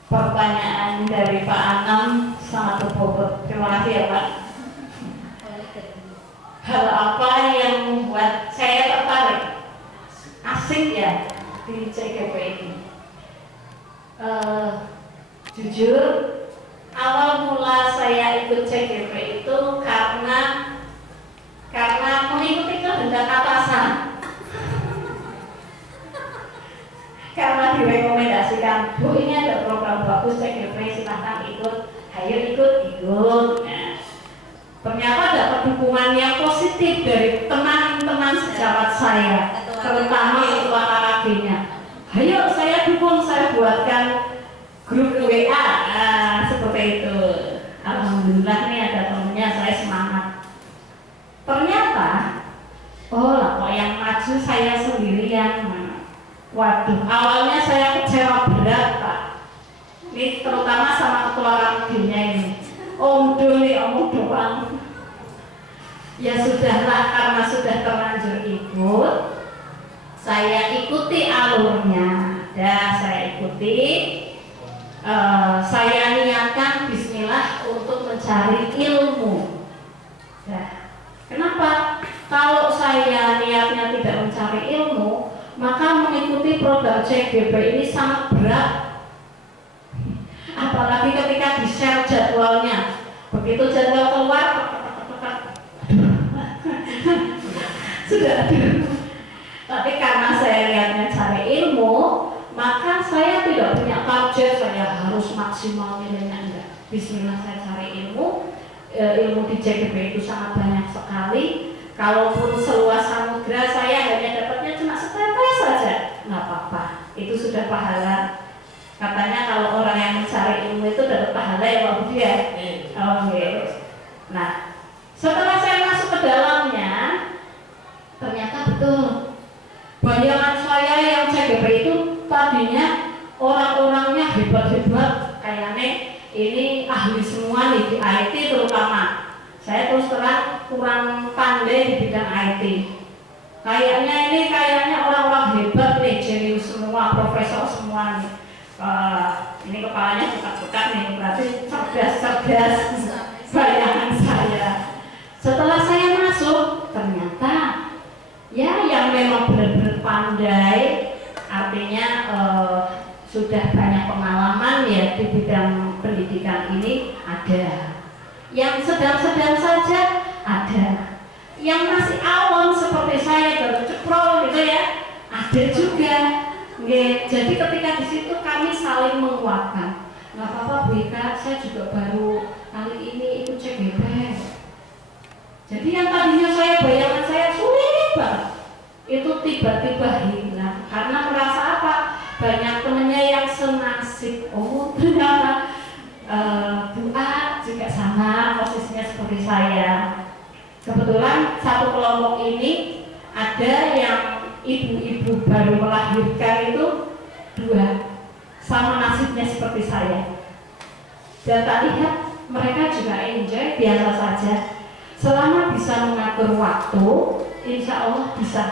Pertanyaan dari Pak Anam sangat berbobot. Terima kasih ya Pak. Hal apa yang membuat saya tertarik, asik ya di CGP ini? Jujur, awal mula saya ikut CGP itu karena mengikuti kehendak atasan. Karena direkomendasikan, Bu ini ada program bagus CGP, silahkan ikut, ayo ikut. Nah, ternyata dapat dukungan yang positif dari teman-teman sejawat saya, terutama ketua KKB-nya. Ayo saya dukung, saya buatkan grup WA, seperti itu. Alhamdulillah nih ada temennya, saya semangat. Ternyata, kok yang maju saya sendirian. Waduh, awalnya saya kecewa berat Pak. Ini terutama sama ketua KKB-nya ini. Om doang. Ya sudahlah, karena sudah terlanjur ikut, saya ikuti alurnya. Saya ikuti. Saya niatkan Bismillah untuk mencari ilmu. Kenapa? Kalau saya niatnya tidak mencari ilmu, maka mengikuti program CGP ini sangat berat. Apalagi ketika di-share jadwalnya, begitu jadwal keluar sudah ada. Tapi karena saya lihatnya cari ilmu, maka saya tidak punya target saya harus maksimal nilainya, enggak. Bismillah, saya cari ilmu. Ilmu di CGP itu sangat banyak sekali. Kalaupun seluas samudra saya hanya dapatnya cuma setetes saja, nggak apa-apa. Itu sudah pahala. Katanya kalau orang yang mencari ilmu itu dapat pahala ya Pak Budi ya. Oke. Nah, setelah saya masuk ke dalamnya, ternyata betul. Bayangan saya yang CGP itu tadinya orang-orangnya hebat-hebat, kayaknya ini ahli semua nih di IT terutama. Saya terus terang kurang pandai di bidang IT. Kayaknya orang-orang hebat nih, jenius semua, profesor semua nih. Ini kepalanya cekat-cekat nih, berarti cerdas bayangan saya. Setelah saya masuk, ternyata ya yang memang benar-benar pandai, artinya sudah banyak pengalaman ya di bidang pendidikan ini ada. Yang sedang-sedang saja ada. Yang masih awam seperti saya baru ceprol gitu ya, ada juga. Jadi ketika di situ kami saling menguatkan. Nggak apa-apa Bu Ika, saya juga baru kali ini ikut CGP. Jadi yang tadinya bayangan saya sulit banget, itu tiba-tiba hilang. Karena merasa apa? Banyak temennya yang senasib. Oh ternyata Bu A juga sama posisinya seperti saya. Kebetulan satu kelompok ini ada yang ibu-ibu baru melahirkan itu 2, sama nasibnya seperti saya. Dan tak lihat mereka juga enjoy biasa saja. Selama bisa mengatur waktu, insya Allah bisa.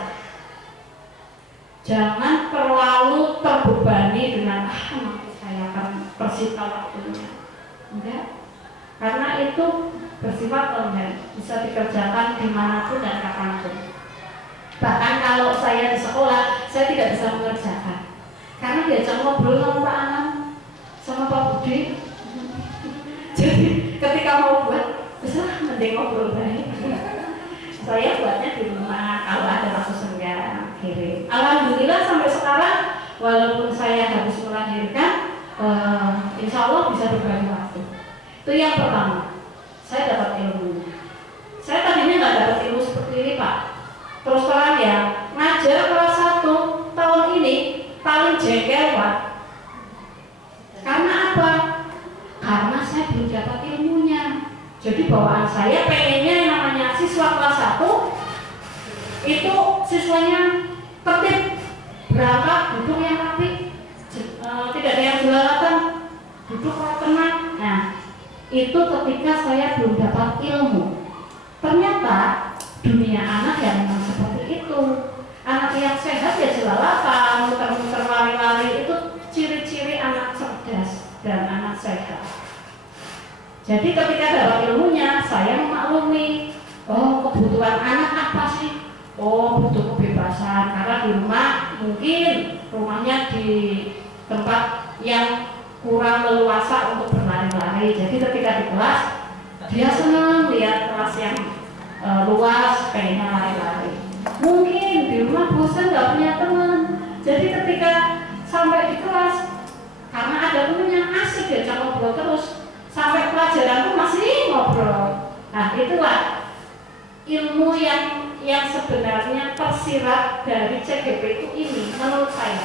Jangan terlalu terbebani dengan nanti saya akan persita waktunya. Enggak, karena itu bersifat online, bisa dikerjakan dimanapun dan kapanpun. Bahkan kalau saya di sekolah, saya tidak bisa mengerjakan karena diajak ngobrol sama Pak Anam, sama Pak Budi. Jadi ketika mau buat, bisa mending ngobrol baik. Saya buatnya di rumah, kalau ada waktu senggang kirim. Alhamdulillah sampai sekarang, walaupun saya harus melahirkan, insya Allah bisa berbagi waktu. Itu yang pertama, saya dapat ilmunya. Saya tadinya nggak dapat ilmu seperti ini Pak. Terus terang ya, ngajar kelas 1 tahun ini paling jengkel Pak. Karena apa? Karena saya belum dapat ilmunya. Jadi bawaan saya pengennya yang namanya siswa kelas 1 itu siswanya tertib, berangkat, duduk yang rapi, tidak ada yang jelalatan, duduk tenang. Nah, itu ketika saya belum dapat ilmu. Ternyata dunia anak yang memang seperti itu. Anak yang sehat ya jelalatan, muter-muter lari-lari, itu ciri-ciri anak cerdas dan anak sehat. Jadi ketika dapat ilmunya, saya memaklumi, oh kebutuhan anak apa sih? Oh butuh kebebasan, karena di rumah mungkin rumahnya di tempat yang kurang leluasa untuk berlari-lari. Jadi ketika di kelas, dia senang lihat kelas yang luas, pengennya lari-lari. Mungkin di rumah bosan nggak punya teman. Jadi ketika sampai di kelas, karena ada temennya asik diajak ngobrol terus. Sampai pelajaran pun masih ngobrol. Nah itulah ilmu yang sebenarnya tersirat dari CGP itu ini menurut saya.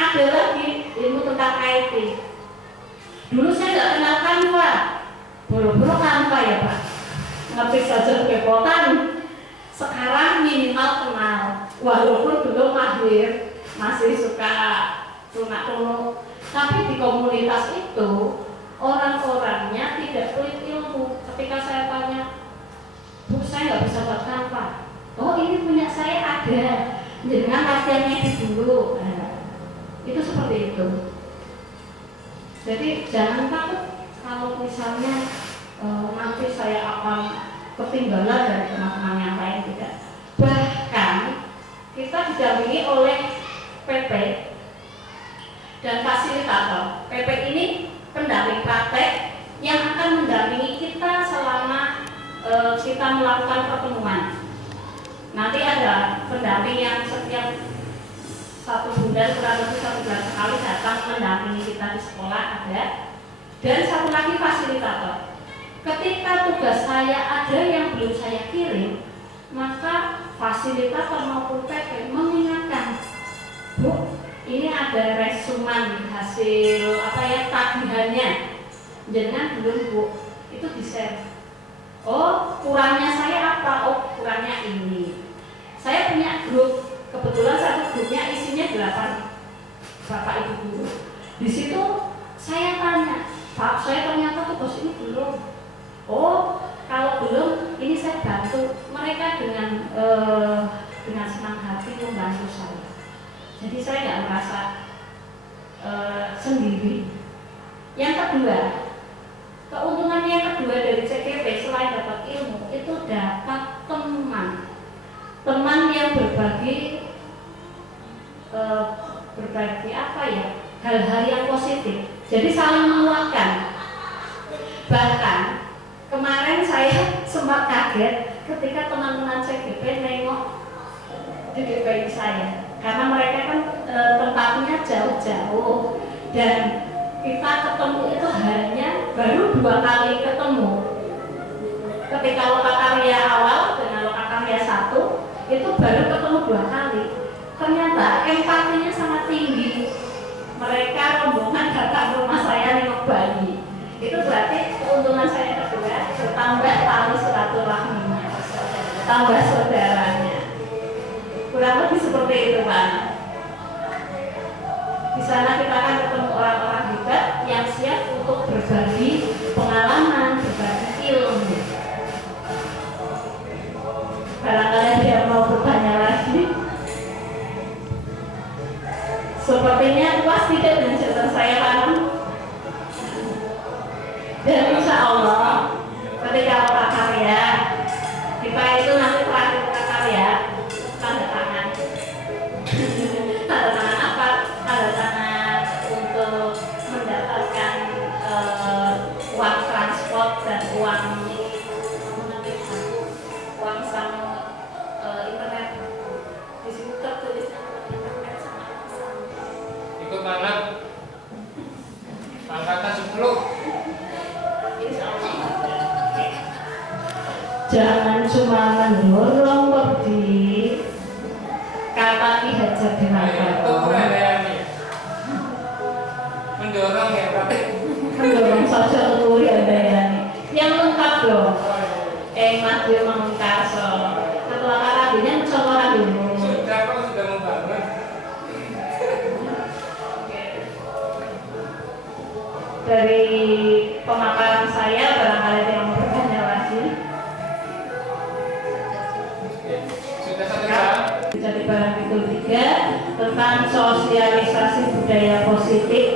Ada lagi ilmu tentang IT. Dulu saya nggak kenal Canva, boro-boro Canva ya Pak. Ngerti saja kepotan. Sekarang minimal kenal, walaupun belum mahir, masih suka tunak-tunuk. Tapi di komunitas itu orang-orangnya tidak pelit ilmu. Ketika saya tanya, Bu saya nggak bisa buat Canva. Oh ini punya saya ada, jangan latihannya dulu. Nah, itu seperti itu. Jadi jangan takut kalau misalnya nanti saya akan ketinggalan dari teman-teman yang lain, tidak. Bahkan kita didampingi oleh PP dan fasilitator. PP ini pendamping praktek yang akan mendampingi kita selama kita melakukan pertemuan. Nanti ada pendamping yang setiap 1 bulan, kurang lebih 1 bulan sekali datang mendampingi kita di sekolah ada. Dan satu lagi fasilitator. Ketika tugas saya ada yang belum saya kirim, maka fasilitator maupun PP mengingatkan, Bu, ini ada resuman hasil tagihannya, jangan belum Bu, itu di-share. Oh kurangnya saya apa? Oh kurangnya ini. Saya punya grup, kebetulan satu grupnya isinya 8 bapak ibu guru. Di situ saya tanya, Pak saya ternyata tugas ini belum. Oh kalau belum, ini saya bantu. Mereka dengan senang hati membantu saya. Jadi saya nggak merasa sendiri. Yang kedua, keuntungan yang kedua dari CGP selain dapat ilmu, itu dapat teman yang berbagi hal-hal yang positif. Jadi saling menguatkan. Bahkan kemarin saya sempat kaget ketika teman-teman CGP nengok di bayi saya. Karena mereka kan tempatnya jauh-jauh dan kita ketemu itu hanya baru 2 kali ketemu. Ketika lokakarya awal dengan lokakarya 1 itu baru ketemu 2 kali. Ternyata empatinya sangat tinggi. Mereka rombongan datang ke rumah saya nengok bayi. Itu berarti keuntungan saya kedua bertambah tali silaturahminya, tambah saudaranya. Kurang lebih seperti itu Pak. Di sana kita akan ketemu orang-orang hebat yang siap untuk berbagi pengalaman, berbagi ilmu. Barangkali dia mau bertanya lagi. Sepertinya puas tidak dengan cerita saya Pak. Dan insya Allah laptop dan uang sama internet. Di situ tertulis internet sama pesan. Ikut mana? Angkatan 10. Jangan cuma mendorong pergi, kata Ki Hajar Itu Dewantara. mendorong ya, tapi Mendorong saja untuk Handayani. Yang lengkap dong. Maju Mangkarso. Ketua Karabinnya mencoba dulu. sudah kok sudah membangun. Dari pemaparan saya, barangkali ada yang mau bertanya lagi. Sudah 1 jam. Jadi barang itu 3 tentang sosialisasi budaya positif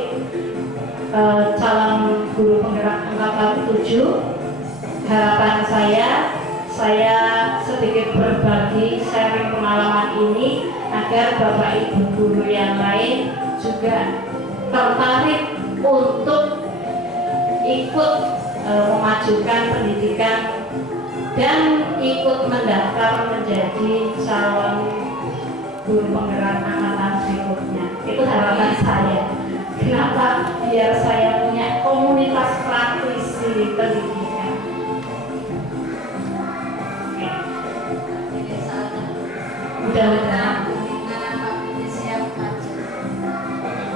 calon guru penggerak angkatan 7. Harapan saya sedikit berbagi sharing pengalaman ini agar Bapak Ibu guru yang lain juga tertarik untuk ikut memajukan pendidikan dan ikut mendaftar menjadi calon guru penggerak angkatan berikutnya. Itu harapan saya. Kenapa? Biar saya punya komunitas praktisi pendidikan. Mudah-mudahan.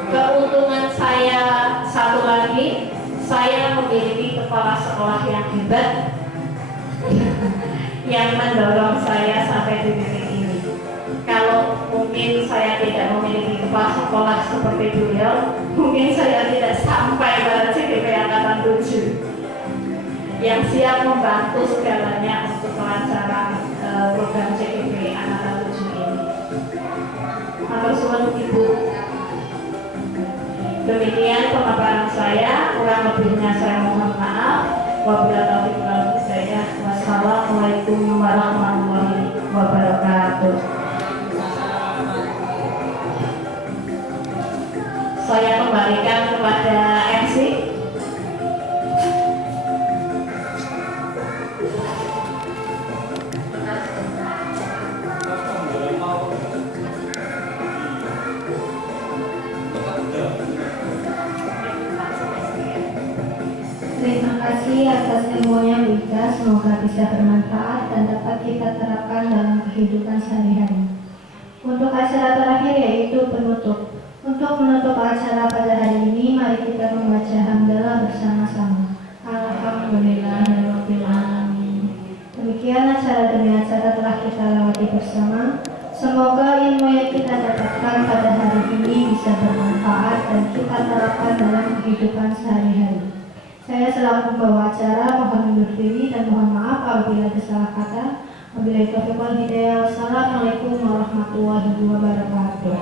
Keuntungan saya satu lagi, saya memiliki kepala sekolah yang hebat yang mendorong saya sampai di titik ini. Kalau mungkin saya tidak memiliki kepala sekolah seperti beliau, mungkin saya tidak sampai pada CGP Angkatan 7 yang siap membantu segalanya untuk kelancaran program CGP Angkatan 7 ini. Matur suwun Ibu. Demikian pemaparan saya, kurang lebihnya saya mohon maaf. Wabillahi taufiq wal hidayah. Wassalamualaikum warahmatullahi wabarakatuh. Saya kembalikan kepada MC. Terima kasih atas ilmunya Bu Ika, semoga bisa bermanfaat dan dapat kita terapkan dalam kehidupan sehari-hari. Untuk acara terakhir yaitu penutup. Untuk menutup acara pada hari ini, mari kita membaca hamdalah bersama-sama. Alhamdulillahirabbil alamin. Demikian acara demi acara telah kita lewati bersama. Semoga ilmu yang kita dapatkan pada hari ini bisa bermanfaat dan kita terapkan dalam kehidupan sehari-hari. Saya selaku pembawa acara mohon undur diri dan mohon maaf apabila ada salah kata. Wabillahi taufiq wal hidayah. Wassalamualaikum warahmatullahi wabarakatuh.